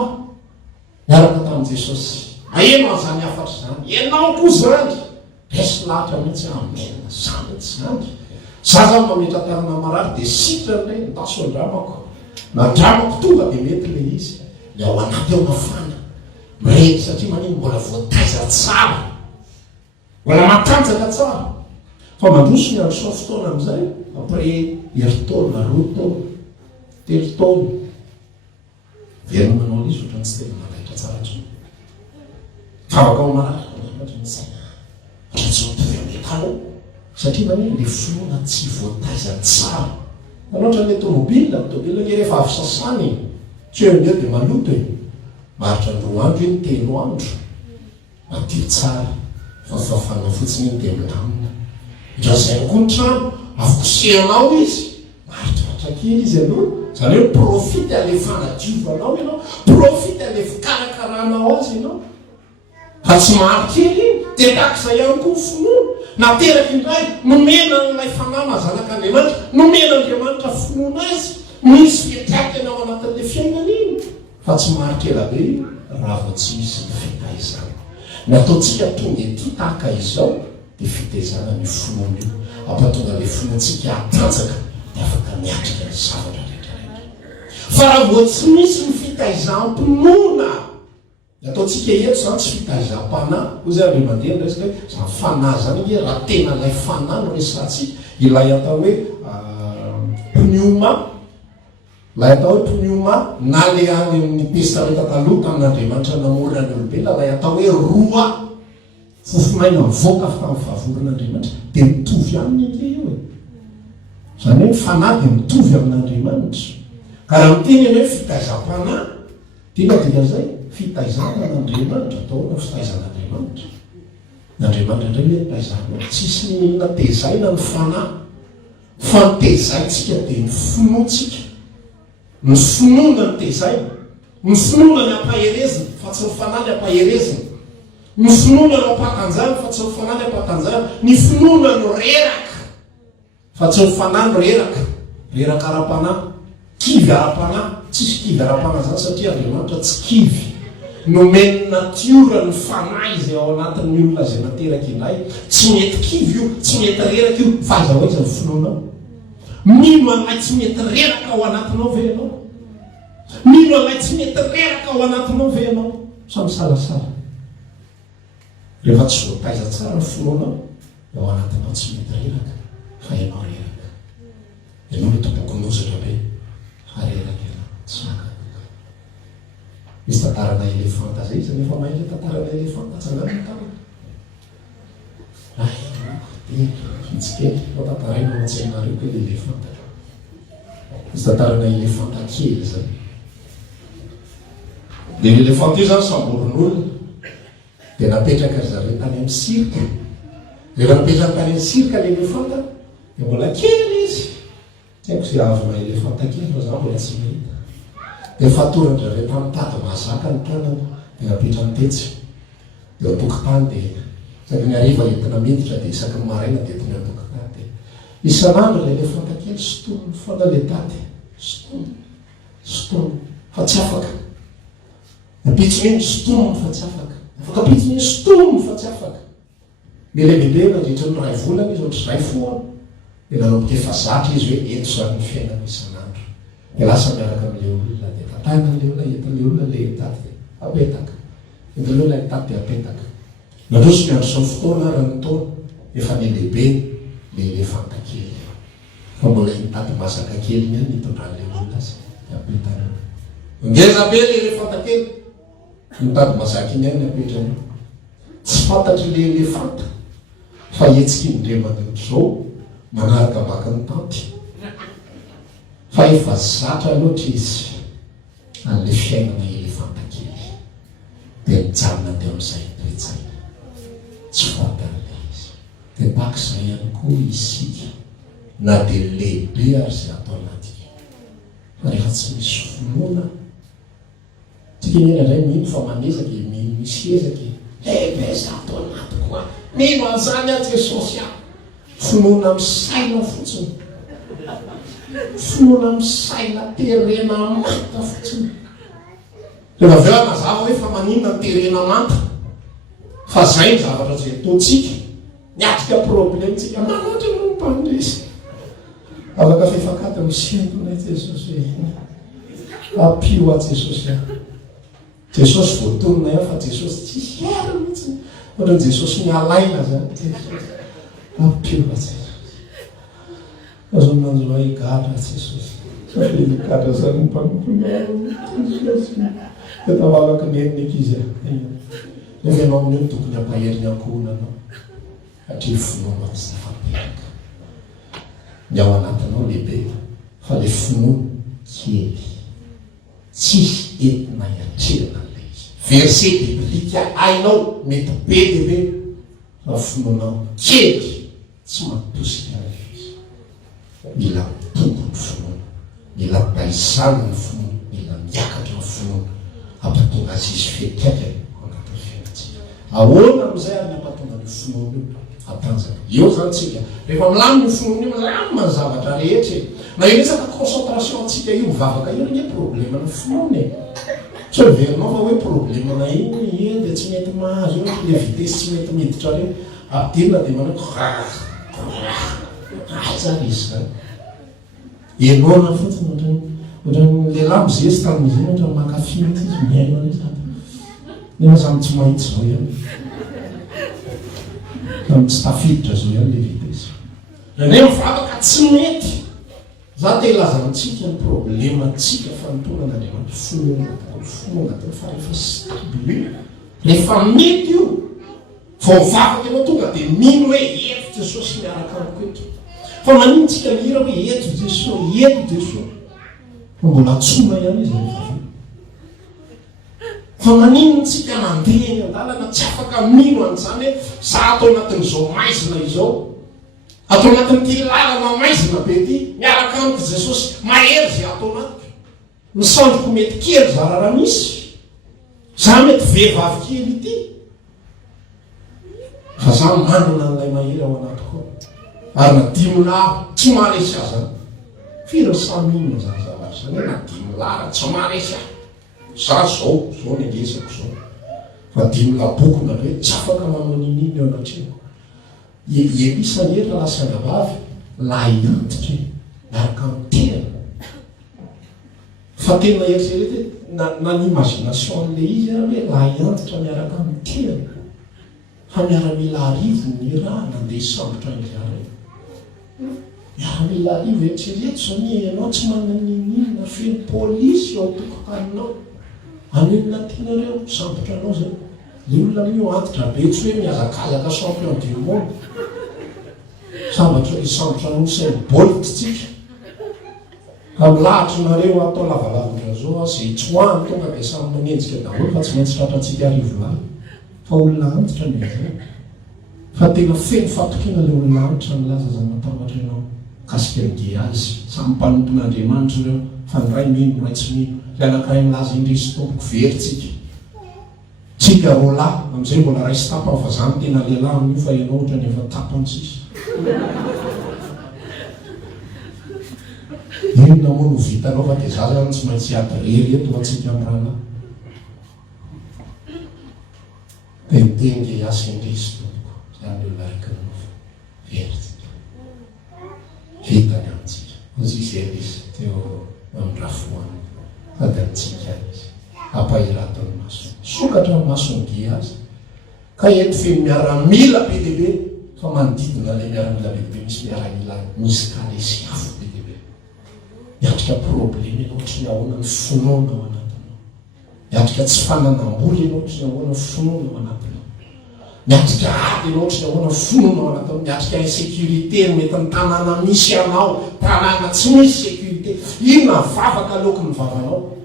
miaraka tamin'i Jesosy aenao zany afatra zany enao koa zany resy lahatra mihitsy amena zany tsy zany za zany mametra tanàna marary dia sitra ray nitaso andramako nandramako tonga dia mety le izy le ao anaty ao mafana mirety satria maniny mbola voataiza tsara mbola matanjaka tsara fa mandroso ny androsoa fotoana amin'izay après heritaona roa taona telo taona verina manao izy ohatrany tsy tena malaitra tsara tsony favaka ao marary ohatrany tsy mitovy amin'ny talo satria maniny le finoana tsy voataiza tsara anoatra le tomobile ny rehefa avy sasany tsy eo ndeo dia maloto e maritra ny 2 andro iny telo andro madio tsara fafafana fotsiny iny dia milamina indrazay koa ny trano avikosehanao izy maritraratra kely izy aloha zany hoe profity ale fanadiovanao ianao profity ale fikarakaranao azy ianao fa tsy maro kely iny dia takizay ihany koa finoana nateraka indray nomena n'ilay fanahy mahazanak'Andriamanitra nomena Andriamanitra finoana azy misy fiatraikany ao anatin'le fiainana iny fa tsy maritra elabe raha vao tsy misy ny fitaizana nataontsika tonga ety tahaka izao dia fitaizana ny finoana io ampatonga le finoantsika atanjaka dia afaka miatrika ny zavatra rehetrarehetra fa raha vao tsy misy ny fitaizam-pinoana nataontsika eto zany tsy fitaizam-panahy hoy zay ave mandeha ny resaka hoe zany fanahy zany nge raha tena ilay fanahy no resantsika ilay atao hoe pneuma lay atao hoe pneuma na le any amin'ny testamenta taloha tamin'Andriamanitra namorona ny olombelona lay atao hoe roa fofonaina mivoaka avy tamin'ny fahavoron'Andriamanitra dia mitovy aminy ile io e zany hoe fanahy dia mitovy amin'Andriamanitra ka raha miteny hoe fitaizam-panahy dia zay fitaizana n'Andriamanitra ataona fitaizan'Andriamanitra n'Andriamanitra indray hoe taizana tsisy ny milina tezaina ny fanahy fa ny tezaintsika dia ny finoantsika ny finoana ny tezaina ny finoana ny ampaherezina fa tsy ny fanahy ny ampaherezina ny finoana no ampatanjana fa tsy ny fanahy ny ampatanjana ny finoana no reraka fa tsy ny fanahy no reraka ara-panahy kivy ara-panahy tsisy kivy ara-panahy zany satria Andriamanitra tsy kivy nomeny natiora ny fanahy izay ao anatin'ny olona izay nateraka indray tsy mety kivy io tsy mety reraka io fa aza ho aiza ny finoanao mino anay tsy mety reraka ao anatinao ve ianao mino anay tsy mety reraka ao anatinao ve ianao samy salasala rehefa tsy voataiza tsara ny finoanao ao anatinao tsy mety reraka fa ianao reraka ianao le tompokonozatra be fa reraka ianao tsy makaka misy tantarana elefanta zay izy nefa mahay le tantarana elefanta tsanganany tana fitsikely fa tantaraina matsainareo koe le elefanta misy tantarana elefanta kely zay dia l'elefanta io zany samborin'olona dia napetraka zareo tany amin'ny sirka rehefa napetraka tany amin'ny sirka le elefanta dia mbola kely izy tsy haiko zay avona elefanta kely fa za mbola tsy mahita dia fatoran-drareo tamin'ny tady mahazaka ny tanana dia napetra ny tetsy dia atokotany dia isaky ny hariva entina miditra dia isaky ny maraina dia tony atokotany dia isan'andro le elefanta kely sotominy foana le tady sotominy fa tsy afaka napitsiny iny sotominy fa tsy afaka afaka pitsiny iny sotominy fa tsy afaka mele bebe nandritra ny ray volana izy ohatry zay foana dia nanomboka efa zatra izy hoe eto zany ny fiainana isan'andro dia lasa miaraka amin'le olona dia tatana le olona entin'le olona le tady dia apetaka entin'le olona tady dia apetaka nadroso ny andro sao fotoana raha ny taona efa ny lehibe le elefanta kely fa mbola nitady masaka kely iny any nitondran'le olona azy dia apetana ngeza be le elefanta kely nitady masaka iny any apetrany tsy fantatry le elefanta fa etsika indremany ohatr'izao manaraka maka ny tanty fa efa zatra loatra izy an'le fiainana elefanta kely dia mijanona teo amin'izay retsaina tsy fantan'le izy dia takizay ihany koa isika na dia lehibe ary zay atao anatika fa rehefa tsy misy finoana tsika nena indray mino fa manezaka misy ezaka lehibe za atao anatiko a mino an'izany a Jesosy a finoana misaina fotsiny, finoana misaina terena manta fotsiny. Rehefa avy eo mazava hoe fa maninona ny terena manta, fa zay ny zavatra zay ataontsika miatrika problemtsika manoatra no mpandresy afaka fefakady misiantona Jesosy hoe apio a Jesosy Jesosy voatonona fa Jesosy tsy hiara mihitsy ohatra Jesosy mialaina zany Jesosy apio a Jesosy azo manjo igatra Jesosy igatra zany mpanompono Jesosy tavavaky nenina izy nefa ianao amin'io tokony ampaheriny ankohona anao satria finoana tsy nafapetraka ny ao anatinao lehibe fa le finoana kely tsisy entina hiatrehana an'ilay izy. Verset biblika hainao mety be lehibe fa finoanao kely tsy mamposika izy. Mila mitombo ny finoana, mila mitaizana ny finoana, mila miakatra ny finoana hampatonga azy izy fekakany ao anatin'ny fiainantsika. Ahoana amin'izay ary hampatonga ny finoana io atanjaka. Eo zany tsika rehefa milamina ny finoana io milamina ny zavatra rehetra na iresaka concentration antsika io mivavaka io ny problema ny finoana tsy verinao fa hoe problema na iny dia tsy mety mahazo io le vitesy tsy mety miditra reny atenina dia manao tsara izy zany enona fotsiny ohatran'ny lehilahy mizesy tamin'izy iny ohatran'ny makafy mihitsy izy miaina izy nefa samy tsy mahitsy zao ihany samy tsy tafiditra zao ihany le vitesy rene mivavaka tsy mety za te ilazantsika ny problemantsika fanontonan'Andriamanitra finoana fa rehefa stable rehefa mety io vao mivavaka ianao tonga dia mino hoe eto Jesosy miaraka amiko eto fa manintsika mihira hoe eto Jesosy fa mbola tsona ihany izy rehefa fa manintsika mandeha eny an-dalana tsy afaka mino an'izany hoe za atao anatin'izao maizina izao atao anatin'ity lalana maizina be ty miaraka amiko Jesosy mahery zay atao anatiko ny sandroko mety kely za raha misy za mety vehivavy kely ity fa za manana n'ilay mahery ao anatiko ary na dimy lahy tsy maharesy azy zany firy samy inona zany zavatra zany hoe na dimy lahy tsy maharesy ahy za zao ny angesako zao fa dimy labokona hoe tsy afaka manao nininy eo anatreo Elisa rehetra lasa vavavy lahy antitra miaraka mitena fa tena eritserety na ny imagination an'le izy hoe lahy antitra miaraka mitena fa miaramila arivo ny raha nandeha sambotra izare miaramila arivo eritserety zao ny ianao tsy manana ninina feno polisy ao tokotaninao anenina tenareo sambotra anao zay le olona mio antitra be tsy hoe miazakazaka champion du monde sambotra nosay Bolt tsika ka milahatry nareo atao lavalavitra zao zay tsy hoany tonga dia samy manenjika daholo fa tsy maintsy tratratsika arivo lahy fa olona antitra ny zay fa tena feno fatokina le olona antitra milaza zany matahotra ianao kasika mige azy samy mpanompon'Andriamanitra ireo fa ny ray mino ray tsy mino le anankiray milaza indrisy tompoko veritsika tsika ro lahy amin'izay mbola raisy tapany fa zany tena lehilahy amin'io fa ianao ohatra ny efa tapany tsisy inona moa no vitanao fa dia za zany tsy maintsy adrery eto atsika amin'ny rahana tenitenge asa indrisy tompoko zany olona araka veritsika vitany amintsika ozy elisy teo amin'ny rafoany adantsika izy ampahiratany masony sokatra ny masony dia azy ka ento feno miaramila be dehibe fa manodidina le miaramila be dehibe misy miaramila misy kalesy afo be dehibe miatrika problemy ianao ohatry ny ahoana ny finoana ao anatinao miatrika tsy fananam-bola ianao ohatry ny ahoana ny finoana ao anatinao miatrika ady ianao ohatry ny ahoana ny finoana ao anatinao miatrika insécurité mety ny tanàna misy anao tanàna tsy misy sécurité inona vavaka aloky ny vavanao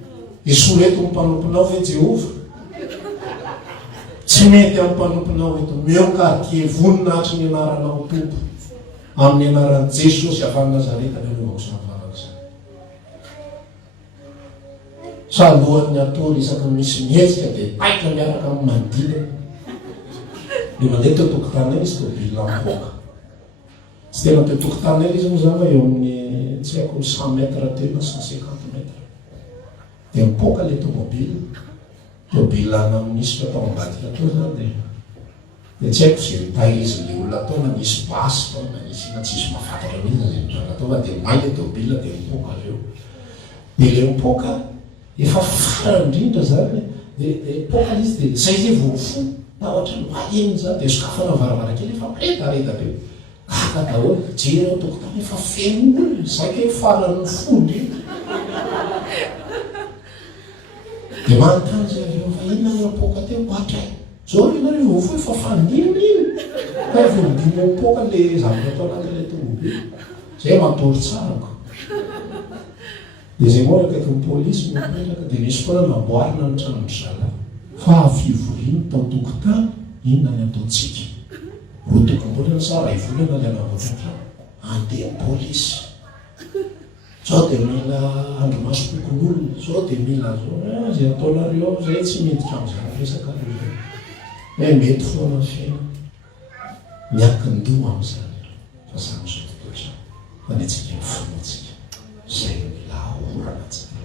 esoreto ny mpanomponao ve Jehova tsy mety amin'ny mpanomponao eto mionkartie vonina hatry ny anaranao tompo amin'ny anaran'i Jesosy avy any Nazareta leovako zany vavaka zany salohan'ny atao isaky misy mihetsika dia taika miaraka amin'ny manodidina dia mandeha teo tokotany izy teo bilampoka Tsy tena teo tokotanay izy moa zany eo amin'ny tsy haiko 100 mètres teo na 150 mètres. Dia mipoaka ilay tômôbila misy atao ambadika teo zany dia tsy haiko izay mitahirizan'ilay olona tao na misy basy tao na misy na tsisy mahafantatra mihitsy izay mitranga tao fa dia maina tômôbila dia mipoaka avy eo. Dia ilay mipoaka efa farany indrindra zany dia mipoaka izy dia izay zay voafo tahotra ny maheno zany dia sokafana varavarankely efa miredareda be. Kaka daholo jery ao tokotany efa feno olona izay ke farany folo indrindra. Dia manontany zay avy eo fa inona no mipoaka teo hatray. Zao ianareo voafo efa fandininina ka efa midimy mipoaka ilay zavatra atao anatin'ilay tômôbila. Zay matory tsarako. Dia zay moa akaiky ny pôlisy mipetraka dia nisy foana namboarina ny tranon'ny zala fa fivoriany tao tokotany inona ny ataontsika. Rotokom-bolana sa ray volana ilay namboatra trano andeha ny pôlisy. Sao dia mila andro maso tokon'olona, sao dia mila zao zay ataonareo zay tsy miditra amin'izany resaka aloha. Mety foana ny fiaina miankin-doha amin'izany fa samy zao tontolo izao fa ny antsika ny finoantsika izay no mila ahorana tsika.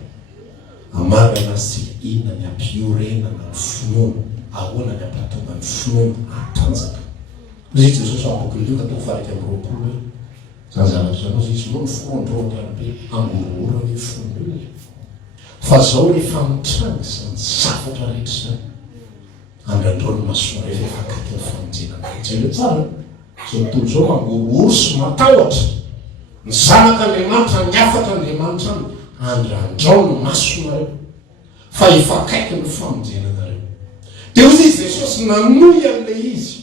Amarana antsika inona ny ampiorenana ny finoana, ahoana ny ampatonga ny finoana atanjaka. Izy Jesosy amin'ny boky Luka toko fahaika amby roapolo hoe zany zavatra zany izy moa ny forondrony be angorora ny fon'olona. Fa zao rehefa mitranga izany zavatra rehetra izany andrandrony masoa rehefa efa akaiky ny famonjenana. Jereo tsara zao tontolo zao mangororo sy matahotra ny zanak'Andriamanitra ny afatra Andriamanitra andrandrao ny masonareo fa efa akaiky ny famonjenanareo. Dia hoy izy Jesosy nanohy an'ilay izy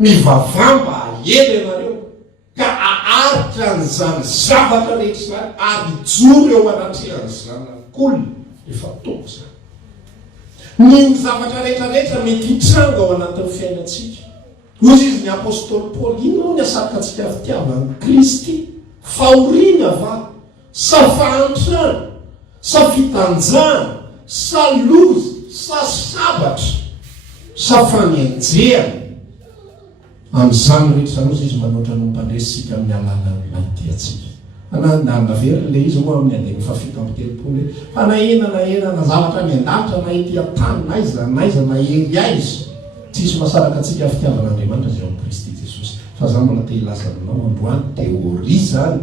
mivavamba ahely ianareo ka aharitra n'izany zavatra rehetra izany ary joro eo anatrehan'izany ankolona efa toko zany. Ny zavatra rehetrarehetra mety hitranga ao anatin'ny fiainantsika. Hoy izy ny apôstôly Paoly, ino moa ny asaraka antsika fitiavana Kristy? Fahoriana va? Sa fahantrana? Sa fitanjana? Sa loza? Sa sabatra? Sa fanenjehana? Amin'izany rehetra zany izy manoatra no mpandresitsika amin'ny alalan'ny mahitiatsika. Naverina ilay izy moa amin'ny andiny fafito amby telopolo hoe fa na zavatra ny an-danitra na ety an-tany naiza na ery aiza tsisy masaraka antsika fitiavan'Andriamanitra zay amin'ny Kristy Jesosy. Fa zany mbola te hilaza aminao androany teoria zany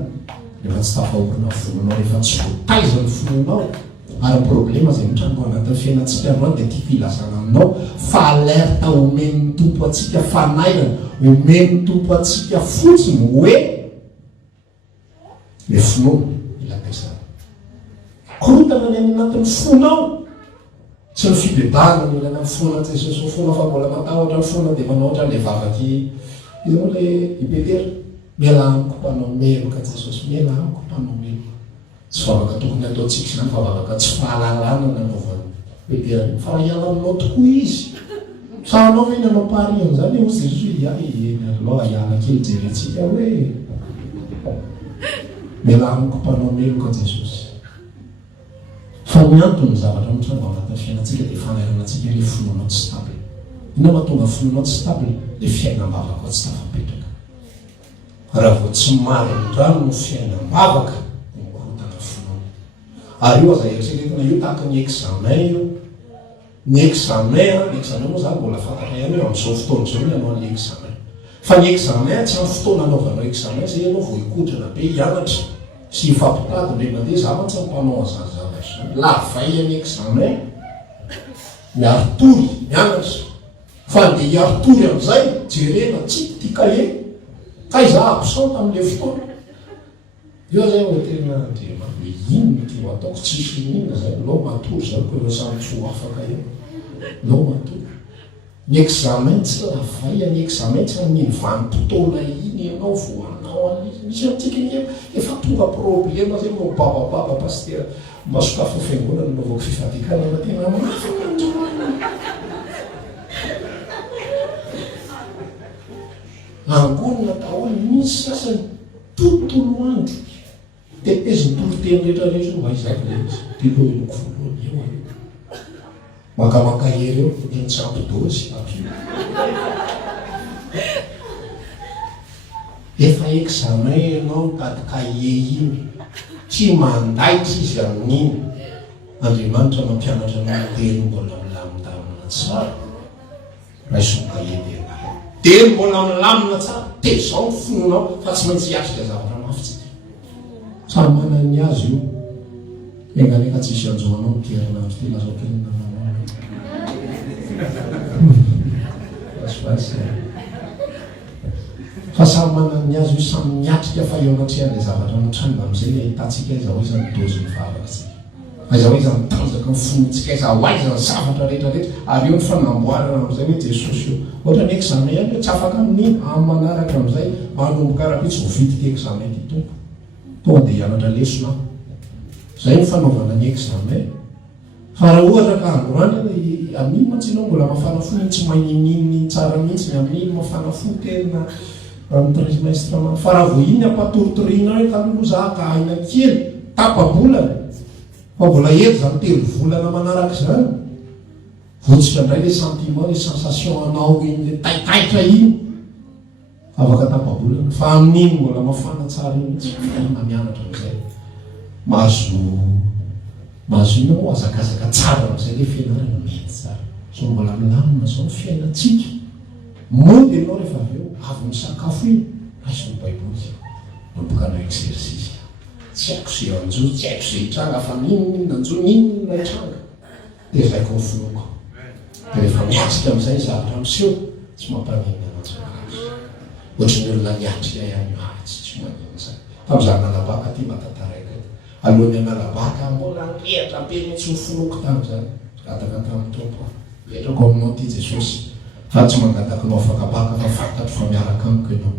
rehefa tsy tafahorina fononao rehefa tsy voataiza ny fononao ary problema zay mitrango anatin'ny fiainantsika androany dia tiako hilazana aminao fa alerta omen'ny tompo atsika fanairana, omen'ny tompo atsika fotsiny hoe le finoana mila ampiasana. Korotana ny anatin'ny fonao tsy ny fibebahana ny ilana ny fona Jesosy ny fona fa mbola matahotra ny fona dia manao ohatra le vavaky izy moa le Petera miala amiko mpanao meloka Jesosy, miala amiko mpanao meloka. Tsy vavaka tokony ataontsika izany fa vavaka tsy fahalalana na anaovan'ny Petera fa hiala aminao tokoa izy. Sa anao ve nanao pari an'izany hoy Jesosy aloha hiala kely jerentsika hoe miala amiko mpanao meloka Jesosy. Fa miantony zavatra mitranga ao anatin'ny fiainantsika dia fanairana antsika ilay fononao tsy stable. Inona mahatonga fononao tsy stable? Ilay fiainam-bavaka tsy tafapetraka. Raha vao tsy marindrano ny fiainam-bavaka dia mikorotana fonona. Ary io aza eritreretina io tahaka ny examen io. Ny examen moa zany mbola fantatra ihany hoe amin'izao fotoana izao ny anao an'ilay examen. Fa ny examen tsy amin'ny fotoana anaovanao examen zay ianao vao hikotrana be hianatra sy hifampitady ndray mandeha zavatsy mpanao an'izany zavatra zany. Lavay any examen miaritory mianatra fa andeha hiaritory amin'izay jerena tsy tia kahie ka iza absent amin'ilay fotoana. Io zay hoe tena Andriamanitra inona teo ataoko tsisy inona zay lao matory zany koa ireo samy tsy ho afaka eo lao matory. Ny examen tsy lavay any examen tsy aniny vanim-potoana iny ianao vo anao an'izy. Misy amintsika ny efa tonga problema zay mo babababa pastera mba sokafo fiangonana naovako fifadikanana tena mafaka angonina daholo misy sasany tontolo andro teteziny toloteny rehetrarehetra mba izaka le izy telo eloko voalohany eo any makamaka hery eo tokony tsy ampy dosy apio efa examen ianao mitady cahier iny tsy mandaitra izy amin'iny. Andriamanitra mampianatra anao teny mbola milamindamina tsara raisony cahier teny mbola milamina tsara de zao ny fononao fa tsy maintsy hiatrika zavatra mafitsika. Samy manany azy io enganeka tsisy anjoanao miterinandro ty lazao kenina fa samy manany azy io samy miatrika fa eo anatrehany zavatra mitranga am'izay le ahitatsika iza ho iza midozy mivavatsika aiza ho iza mitanjaka mifonitsika iza ho aiza ny zavatra rehetrarehetra ary eo ny fanamboarana am'izay hoe jesosy io ohatra ny examen ihany hoe tsy afaka amin'iny amin'ny manaraka am'izay manomboka raha tsy vovitika examen ty tompo tonga dia hianatra lesona zay ny fanaovana ny examen. Fa raha ohatra ka androany amin'iny matsinao mbola mafana fo ny tsy manininy tsara mihitsy ny amin'iny mafana fo tena amin'ny trimestre fa raha vo iny ampatoritoriana hoe taloha zaka aina kely tapabolana fa mbola eto zany telo volana manaraka zany votsika indray le sentiment le sensation anao iny le taitaitra iny afaka tapabolana fa amin'iny mbola mafana tsara mihitsy na mianatra am'izay mahazo ina moa azakazaka tsara am'izay le fianarana mety tsara so mbola milamina zao ny fiainatsika mody ianao rehefa avy eo avy misakafo iny raisy ny baiboly nombokanao exercice tsy haiko zay anjo tsy haiko zay hitranga fa ninona anjony inona hitranga de zay ko ny fonoko de rehefa miatrika am'izay zavatra miseho tsy mampanina anatsonazy ohatry ny olona miatrika ihany tsy manina zay tam'izany nalabaka ty matataraika alohan'ny analabaka mbola mihatra be mihitsy ny fonoko tam'izany gataka tamin'ny tompo etrako aminao ty jesosy fa tsy mangatakinao afaka baka fa fantatro fa miaraka amiko ianao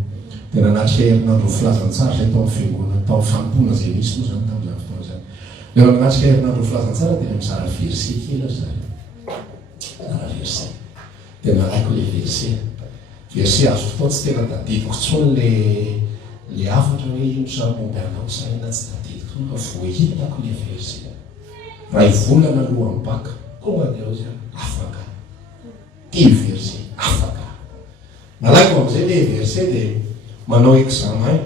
de nanatrika herinandro filazantsara zay tao amin'ny fiangonana tao amin'ny fanompona zay misy moa zany tamin'izany fotoana zany le nanatrika herinandro filazantsara de mizara verset kely azy zany zara verset de nalaiko le verset azo fotoa tsy tena tadidiko tsony le afatra hoe ino sary momby anao saina tsy tadidiko fa voahitako le verset raha ivolana alohan'ny baka tonga de ao zany afaka ty verset afaka nalaiko am'izay le verset de manao examen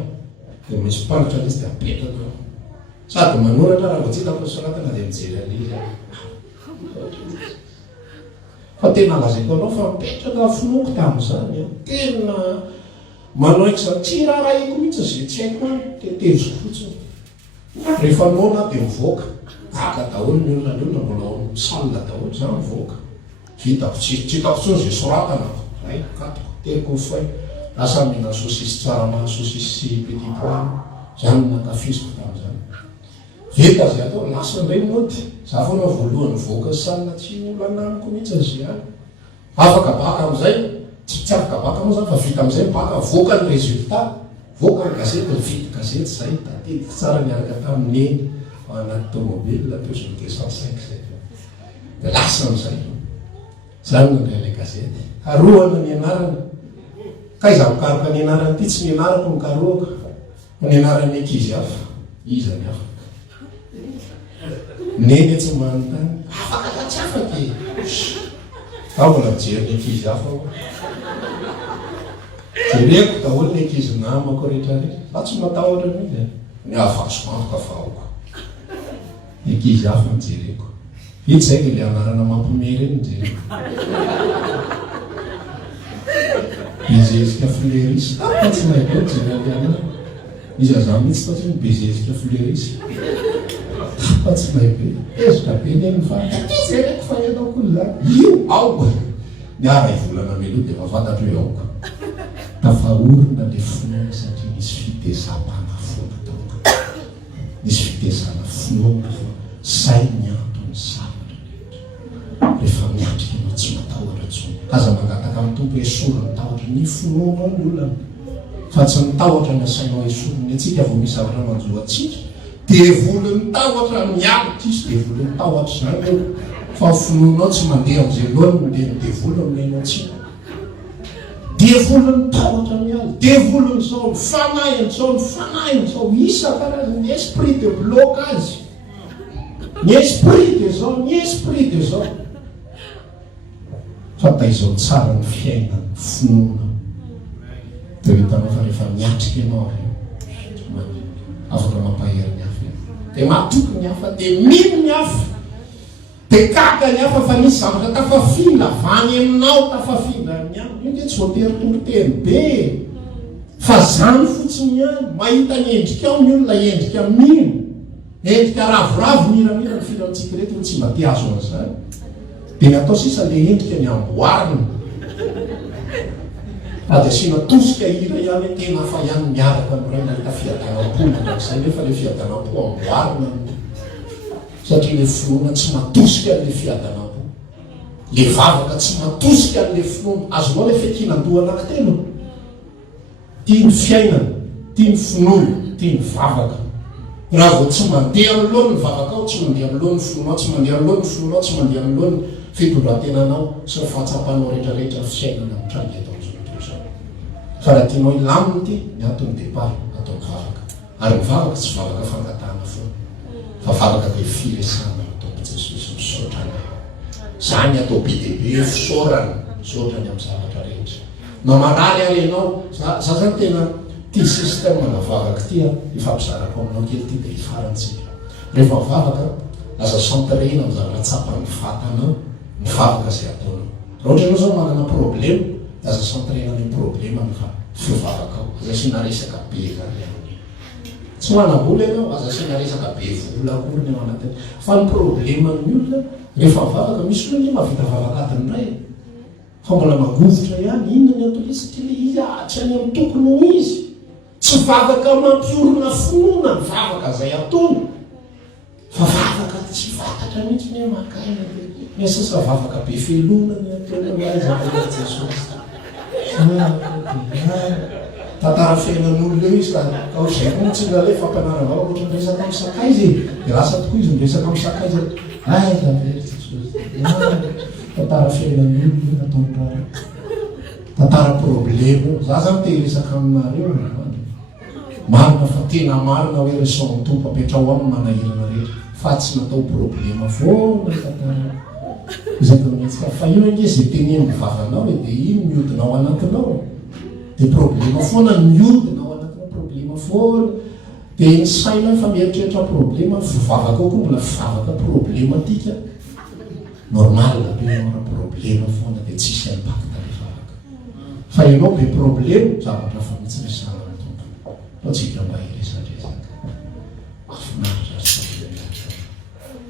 de misy mpamitra izy de apetraka sady manoratra raha voatsy hitako soratana de mijery alizy fa tena lazaiko anao fa mipetraka fonoko tam'izany tena manao examen tsy raha iko mihitsy zay tsy haiko tetezoko fotsiny rehefa nona de mivoaka aka daholo ny olona ny olona mbola misalina daholo zany mivoaka vitako tsy hitako tsony zay soratana ay katoko teriko fay lasa mihina sosisy tsarama sosisy petit pois zany nakafiziko tam'izany vita zay atao lasa indray mody za foana voalohany voaka salina tsy olana amiko mihitsy azy any afaka baka am'izay tsy afaka baka moa zany fa vita am'izay baka voaka ny résultat voaka ny gazety ny vity gazety zay tatetiky tsara miaraka tamin'ny eny anaty tomobile pesony 205 zay de lasa am'izay zany nandray le gazety arohana ny anarana kaiza mikaroka ny anarany ty tsy nianarako mikaroaka ny anarany ankizy hafa iza ny afaka neny tsy manontany afaka fa tsy afaky ao mbola mijery ny ankizy hafa jereko daholo ny ankizy namako rehetrarehetra fa tsy matahotra mihitsy ny afasoantoka fa aoko ny ankizy hafa mijereko ity zay le anarana mampimery eny mijereko bezezika flerisy fa tsy mahay jerena izy aza mihitsy fa tsy ny bezezika flerisy fa tsy mahay be ezitra be neny fa ty jereko fa ianao koa zany io aoko ny ara ivolana meloa de mafantatro hoe aoko tafaorina le finoana satria misy fitezam-pana fona taona misy fitezana finoana fa say miantony zavatra rehefa miatrika anao tsy matahotra tsony aza mangataka amin'ny tompo esorony tahotra ny finoanao ny olona fa tsy nitahotra ny asainao esorony atsika vao misy zavatra manjoatsika de volony tahotra miaritra izy de volony tahotra zany fa finoanao tsy mandeha am'izay loany de devolo amin'n'ainao atsika de volony tahotra mialy de volony zao ny fanahiny zao ny fanahiny zao isan-karazany ny esprit de blocage ny esprit de zao ny esprit de zao fa taizao tsara ny fiainany finoana dia hitanao fa rehefa miatrika ianao afaka mampahery ny hafa dia matoky ny hafa dia mino ny hafa dia kaka ny hafa fa nisy zavatra tafafila vany aminao tafafila ny hafa io dia tsy voatery be fa zany fotsiny ihany mahita ny endrika ao ny olona endrika mino endrika ravoravo miramira ny filantsika reto tsy mba ti azo an'izany dia natao sisa le endrika ny amboarina dia sina tosika hira ihany tena fa ihany miaraka amiray nahita fiadanam-po manak'izay nefa le fiadanam-po amboarina satria le finoana tsy matosika an'le fiadanam-po le vavaka tsy matosika an'le finoana azonao le fekinan-doha anankitelo tia ny fiainana tia ny finoana tia ny vavaka raha vao tsy mandeha amin'lohany ny vavaka ao tsy mandeha amin'lohany ny finoanao tsy mandeha amin'lohany ny finoanao tsy mandeha amin'lohany fitondran-tenanao sy ny fahatsapanao rehetrarehetra ny fiainana mitranga eto fa raha tianao ilaminy ty ny atony départ atao mivavaka ary mivavaka tsy vavaka fangatana foana fa vavaka dia firesana ataoko jesosy misaotrana zany atao be dia be fisaorana misaotrany amin'ny zavatra rehetra na marary ary ianao za zany tena tia système na vavaka tia ifampizarako aminao kely ty dia ifarantsika rehefa mivavaka aza centrena amin'ny zavatra tsapan'ny vatanao ny vavaka zay ataonao raha ohatra ianao zao manana problème aza centrena ny problème fa fivavaka ao aza sina resaka be zany aminy tsy manam-bola ianao aza sina resaka be vola akory ny ao anatiny fa ny problème amin'ny olona rehefa mivavaka misy olona ny mahavita vavakatiny ray fa mbola magovotra ihany inona ny atao satria le hiatra ny amin'ny tokony ho izy tsy vavaka mampiorona finoana ny vavaka zay ataony fa vavaka tsy fantatra mihitsy ny makaina miasasa vavaka be felona ny ataony jesosy tantara fiainan'olona eo izy ka zay motsila le fampianarana vavaka ohatra miresaka amin'ny sakay izy dia lasa tokoa izy miresaka amin'ny sakay izy zavery jesosy tantara fiainan'olona ataonra tantara problème za zany te resaka aminareo marina fa tena marina hoe resaon'ny tompo apetra ho amin'ny manahirana rehetra fa tsy natao problème foana tantara izay mihetsika fa io ange zay teneny mivavanao e dia iny miodinao anatinao dia problème foana miodinao anatinao problème foana dia ny saina fa mieritreritra problème fivavaka ao koa mbola fivavaka problème atika normal apenora problème foana dia tsisy impacta le vavaka fa ianao be problème zavatra fa mitsy resana ny tompo atsika mba iresadresaka afinaritra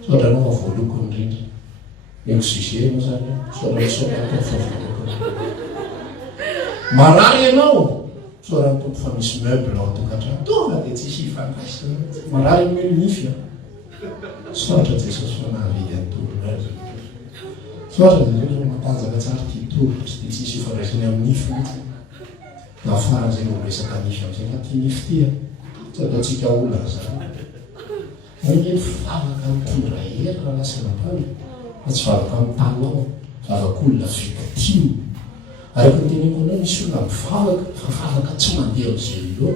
sotra anao fa voalokony rindra exigena zany marary ianao soran'ny tompo fa misy meuble ao atokantrano tonga dia tsisy ifandraisana marary mino nify sotra jesosy fa nahavidy antorona sotra jesosy matanjaka tsara tia torotra dia tsisy ifandraisany amin'ny nify mihitsy na farany zay noresaka nify amin'izay fa tia nify tia tsy ataontsika olona zany hoe fivavaka mitondra hery raha lasanapany fa tsy vavaka amin'ny talon vavakolona victime araka ny teneko anao misy olona mivavaka fa vavaka tsy mandeha amin'izay io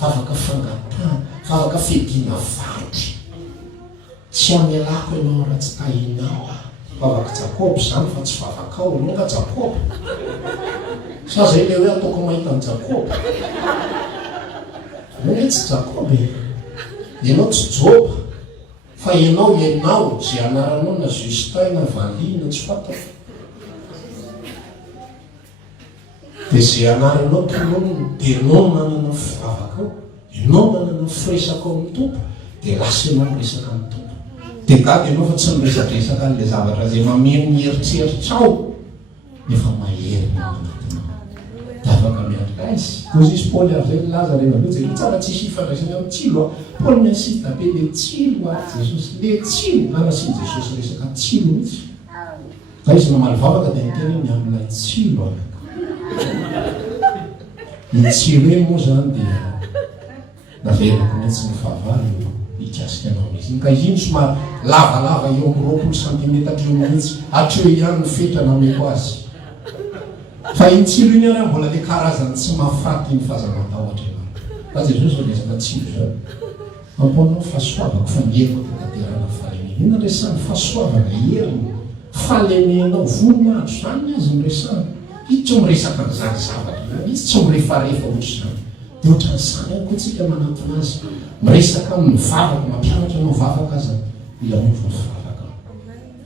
vavaka fangatana vavaka fedina vatry tsy amelako ianao raha tsy tahinao vavaka jakoby zany fa tsy vavaka ao anao ka jakoby sa zay le hoe ataoko mahita ny jakoby anao hoe tsy jakoby ianao tsy joba fa ianao zay anaranao na Justin na Vali na tsy fatako dia zay anaranao tonono dia ianao manana fivavaka ao ianao manana firesaka ao amin'ny tompo dia lasa ianao miresaka amin'ny tompo dia gady ianao fa tsy miresadresaka an'ilay zavatra zay mameno ny heritreritra ao nefa mahery ny ao anatinao dia afaka miandrika izy kozy izy Paoly ary zay laza rehefa loa zay tsara tsisy ifandraisany amin'ny tsilo Paoly minsista be le tsilo jesosy le tsilo anasiny jesosy resaka tsilo mihitsy fa izy namaly vavaka dia niteny ny amin'ilay tsilo ny tsilo eny moa zany dia naverako mihitsy ny fahavalo ikasika anao mihitsy ka izy iny somary lavalava eo amin'ny 20 centimetatra eo mihitsy hatreo ihany ny fetrana ameko azy fa iny tsilo iny ary mbola le karazany tsy mahafaty ny fahazamatahotra ianao fa jesosy resaka tsilo zany amponao fahasoavako fa mieriko tanterana fahalemena ina resany fahasoavana heriny fahalemenao voninahitro zany azy ny resany izy tsy miresaka n'izany zavatra izy tsy mirefarefa ohatry zany dia ohatran'ny zany any koa tsika manampina azy miresaka amin'ny vavaka mampianatra anao vavaka aza mila miova vavaka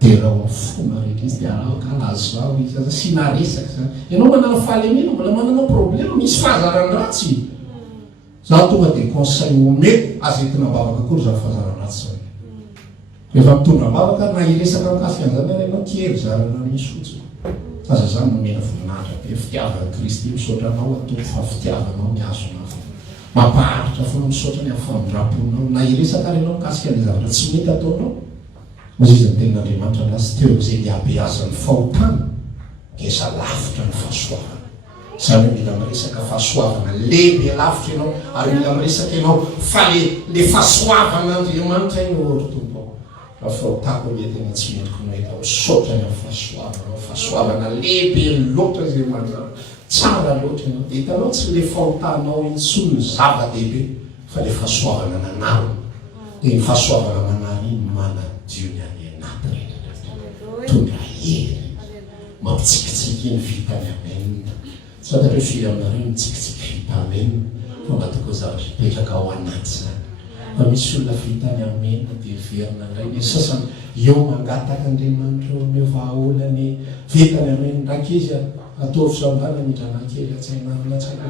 dia raha fona rehetra izy dia aravaka alazo vao izy aza sy naresaka zany ianao manana fahalemena mbola manana problema misy fahazarany ratsy za tonga dia conseil omeko azy entina-bavaka kory zany fahazarany ratsy zany rehefa mitondra-bavaka na iresaka mikasika an'izany arenao kely zarana misy fotsiny aza zany nomena voninahitra be fitiavana Kristy misaotra anao atao fa fitiavanao miazonao mampaharitra foana misaotra ny amin'ny famindraponao na iresaka arenao mikasika ny zavatra tsy mety ataonao ozy izy ny tenin'Andriamanitra lasy teo izay niabeazan'ny fahotana eza lavitra ny fahasoavana zany mila miresaka fahasoavana lehibe lavitra ianao ary mila miresaka ianao fa le fahasoavan'Andriamanitra iny ohatra tompo raha fahotako hoe tena tsy mendriko noeta misaotra ny amin'ny fahasoavana lehibe loatra izay manjara tsara loatra ianao dia hitanao tsy le fahotanao intsony ny zava-dehibe fa le fahasoavana nanarona dia ny fahasoavana manary iny manadio ny any anaty rehetra tondra hery mampitsikitsiky iny vitany amenina tsy fantatra hoe firy aminareo mitsikitsiky vita amenina fa mba toko zavatra hipetraka ao anaty zany fa misy olona vitany amena dia verina indray ny sasany eo mangataka Andriamanitra mevaolany vitany amena ndraiky izy ataovy sambana midrana kely atsainarina tsaika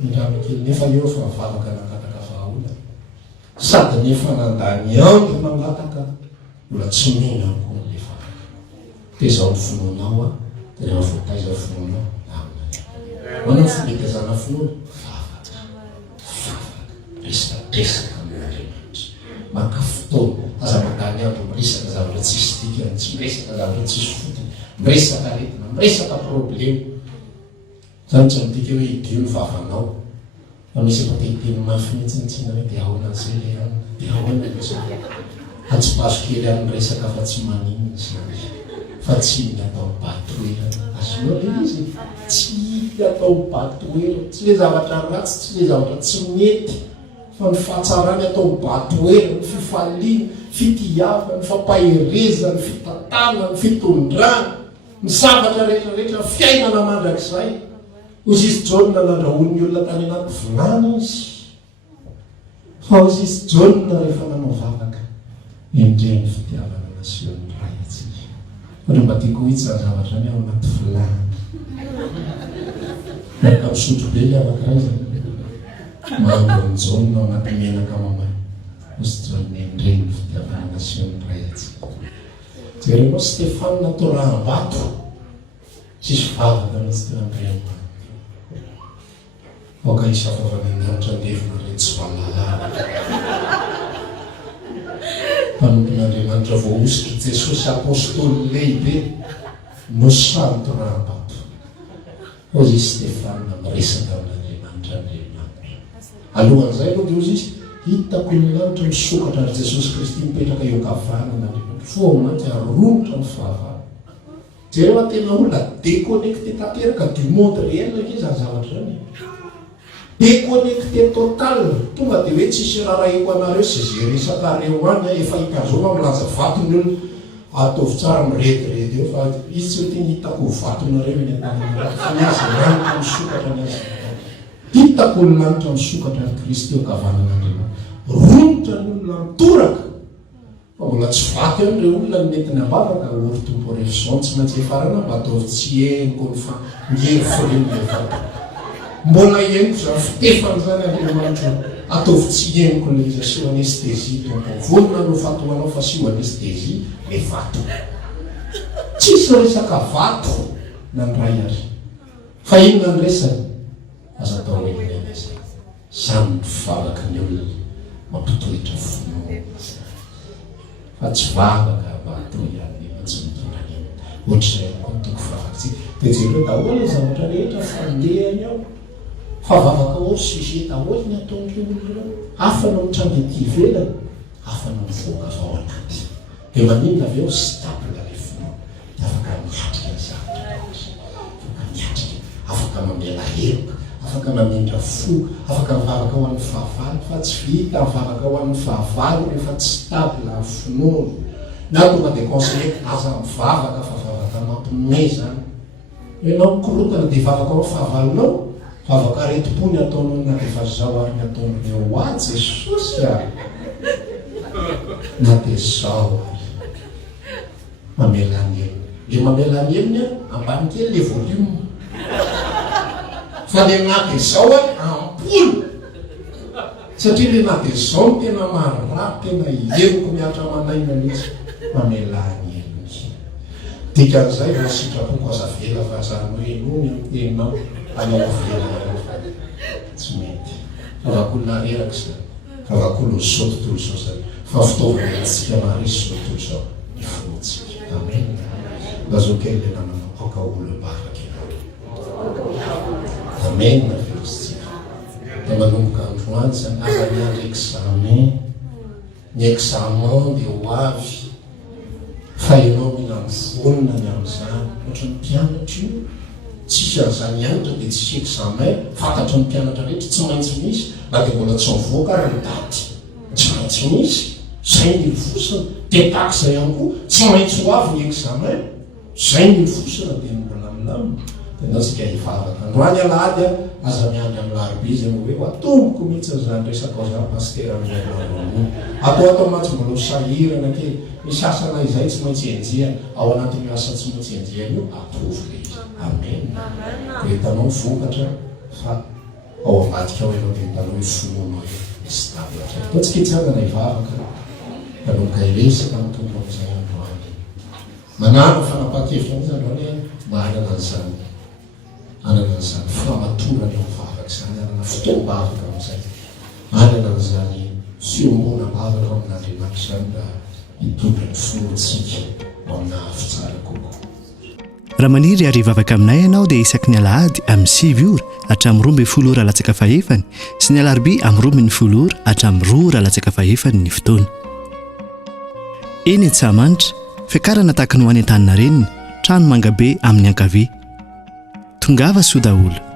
midrana kely nefa eo fa mivavaka nangataka vahaolana sady nefa nandany andro mangataka mbola tsy mena koa le vavaka dia zao ny finoanao a dia rehefa voataiza finoanao manao fomekazana finoana vavaka resaka amin'Andriamanitra maka fotoana aza mandany andro miresaka zavatra tsisy dikany tsy miresaka zavatra tsisy fotony miresaka aretina miresaka problema zany tsy midika hoe idio ny vavanao fa misy efa tehiteny mafy mihitsyntsina hoe dia ahoanan'izay le any dia ahoana izay atsy paso kely any miresaka fa tsy maninona zany fa tsy ny atao batoerana azoa le izy tsy atao batoerana tsy le zavatra ratsy tsy le zavatra tsy mety fa ny fahatsarany atao batoerana ny fifaliana fitiavana ny fampaherezana ny fitatana ny fitondrana ny zavatra rehetrarehetra fiainana mandrakizay ozy izy Jaona nandrahoany olona tany anaty vilany izy fa ozy izy Jaona rehefa nanao vavaka endreny fitiavana nasion'ny ray atsika ohatra mba tiako hitsy zany zavatra ny ao anaty vilany misotro be le avaka ray zany mahandro ny Jaona ao anaty menaka mamay ozy Jaona endreny fitiavana nasion'ny ray atsika jerenao Stefana natao raham-bato tsisy vavaka mihitsy teo Andriamanitra oka isafavana Andriamanitra andevina re tsy valalala mpanompon'Andriamanitra voaositra Jesosy apôstôly lehibe no santo raham-bato ozy izy Stefana miresaka amin'Andriamanitra alohan'izay aloha dia ozy izy hitako ny lanitra misokatra ary Jesosy Kristy mipetraka eo kavanan'Andriamanitra fo mantsy aromotra ny fahavalo jereo tena olona déconnecté tanteraka du monde réel izy zany zavatra zany déconnecté total tonga dia hoe tsisy raha eko anareo sy zay resaka reo any efa hikazoma milaza vatony olo ataovy tsara mirediredy eo fa izy tsy hoe tena hitako vatonareo eny fa niazy lanitra misokatra ny azy hitako ny lanitra misokatra ny Kristy eo kavanan'Andriamanitra romotra ny olona mitoraka fa mbola tsy vaky any reo olona ny mety ny ambavaka ory tompo revision tsy maintsy efarana mba ataovy tsy henoko ny fa ngery firenilevata mbola henoko zany fitefany zany Andriamanitra ataovy tsy henoko le izy asio anestesie tompo vonona no fatoanao fa asio anestesie le vato tsisy resaka vato nandray ary fa inona ny resany aza atao hoe ineneza zany mivavaka ny olona mampitoetra finoana fa tsy vavaka vato ihany efa tsy mitondra iny ohatr'izay koa toko vavaky dia jereo daholo zavatra rehetra fandehany ao fa vavaka ory sujet daholo ny ataon'ireo olona afana mitrandy ety ivelany afana mivoaka avao anaty dia maninona avy eo stable le finoana afaka miatrika ny zavatra afaka miatrika afaka mamela heloka afaka mamindra fo afaka mivavaka ho an'ny fahavalo fa tsy vita mivavaka ho an'ny fahavalo rehefa tsy stable ny finoana na tonga dia conseiller aza mivavaka fa vavaka mampime zany Ianao mikorotana dia vavaka ao fahavalonao, vavaka aretim-pony ataonao na dia zao ary ny ataon'ny eo atsy Jesosy a. Na dia zao ary mamela ny elony. Le mamela ny elony a ambany kely le volume. Fa le na dia zao a ampoly. Satria le na dia zao no tena marary, tena eloko miatra manaina mihitsy. Mamela ny elony. Dikan'izay vao sitrapoko aza vela fa zany hoe nony amin'ny teninao anao vela tsy mety. Favakolona reraka izany. Favakolona zao tontolo izao zany. Fa fitaovana antsika marisy zao tontolo izao ny fontsika. Amen. Lazao kely le namana aoka olo bafaka ianao. Amen na felotsika. Dia manomboka androany zany aza miandry examen. Ny examen dia ho avy. Fa ianao mila mifonina ny amin'izany. Ohatra ny mpianatra io tsisy an'izany hianatra dia tsisy examen. Fantatry ny mpianatra rehetra tsy maintsy misy na dia mbola tsy mivoaka ary ny daty. Tsy maintsy misy. Zay ny fosina. Dia takizay ihany koa tsy maintsy ho avy ny examen. Zay ny fosina dia mbola milamina. Dia nasika hivavaka. Androany alahady aza miandry amin'ny larobia zay hoe ho atomboko mihitsy an'izany resaka ao zany pastera amin'izay atao mantsy mbola ho sahirana kely. Misy asana izay tsy maintsy enjia ao anatin'ny asa tsy maintsy enjia io atovy le izy. Amen. Dia hitanao vokatra fa ao ambadika ao ianao dia hitanao hoe finoana hoe stable. Ataontsika hitsangana hivavaka manomboka ilesaka ny tombo amin'izay androany. Manano fanapahan-kevitra mihitsy androany hoe manana an'izany. Anana an'izany famatorana eo mivavaka izany, anana fotoam-bavaka amin'izay. Anana an'izany fiomona-bavaka amin'Andriamanitra izany mba hitondra ny fontsika ao amina hafy tsara kokoa. Raha maniry ary hivavaka aminay ianao dia isaky ny alahady amin'ny 9 ora hatramin'ny 12 ora latsaka fahefany sy ny alarobia amin'ny 12 ora hatramin'ny 2 ora latsaka fahefany ny fotoana. Eny Antsahamanitra, fiakarana tahaka ny ho any an-tany reniny, trano mangabe amin'ny ankavia. Tongava soa daholo.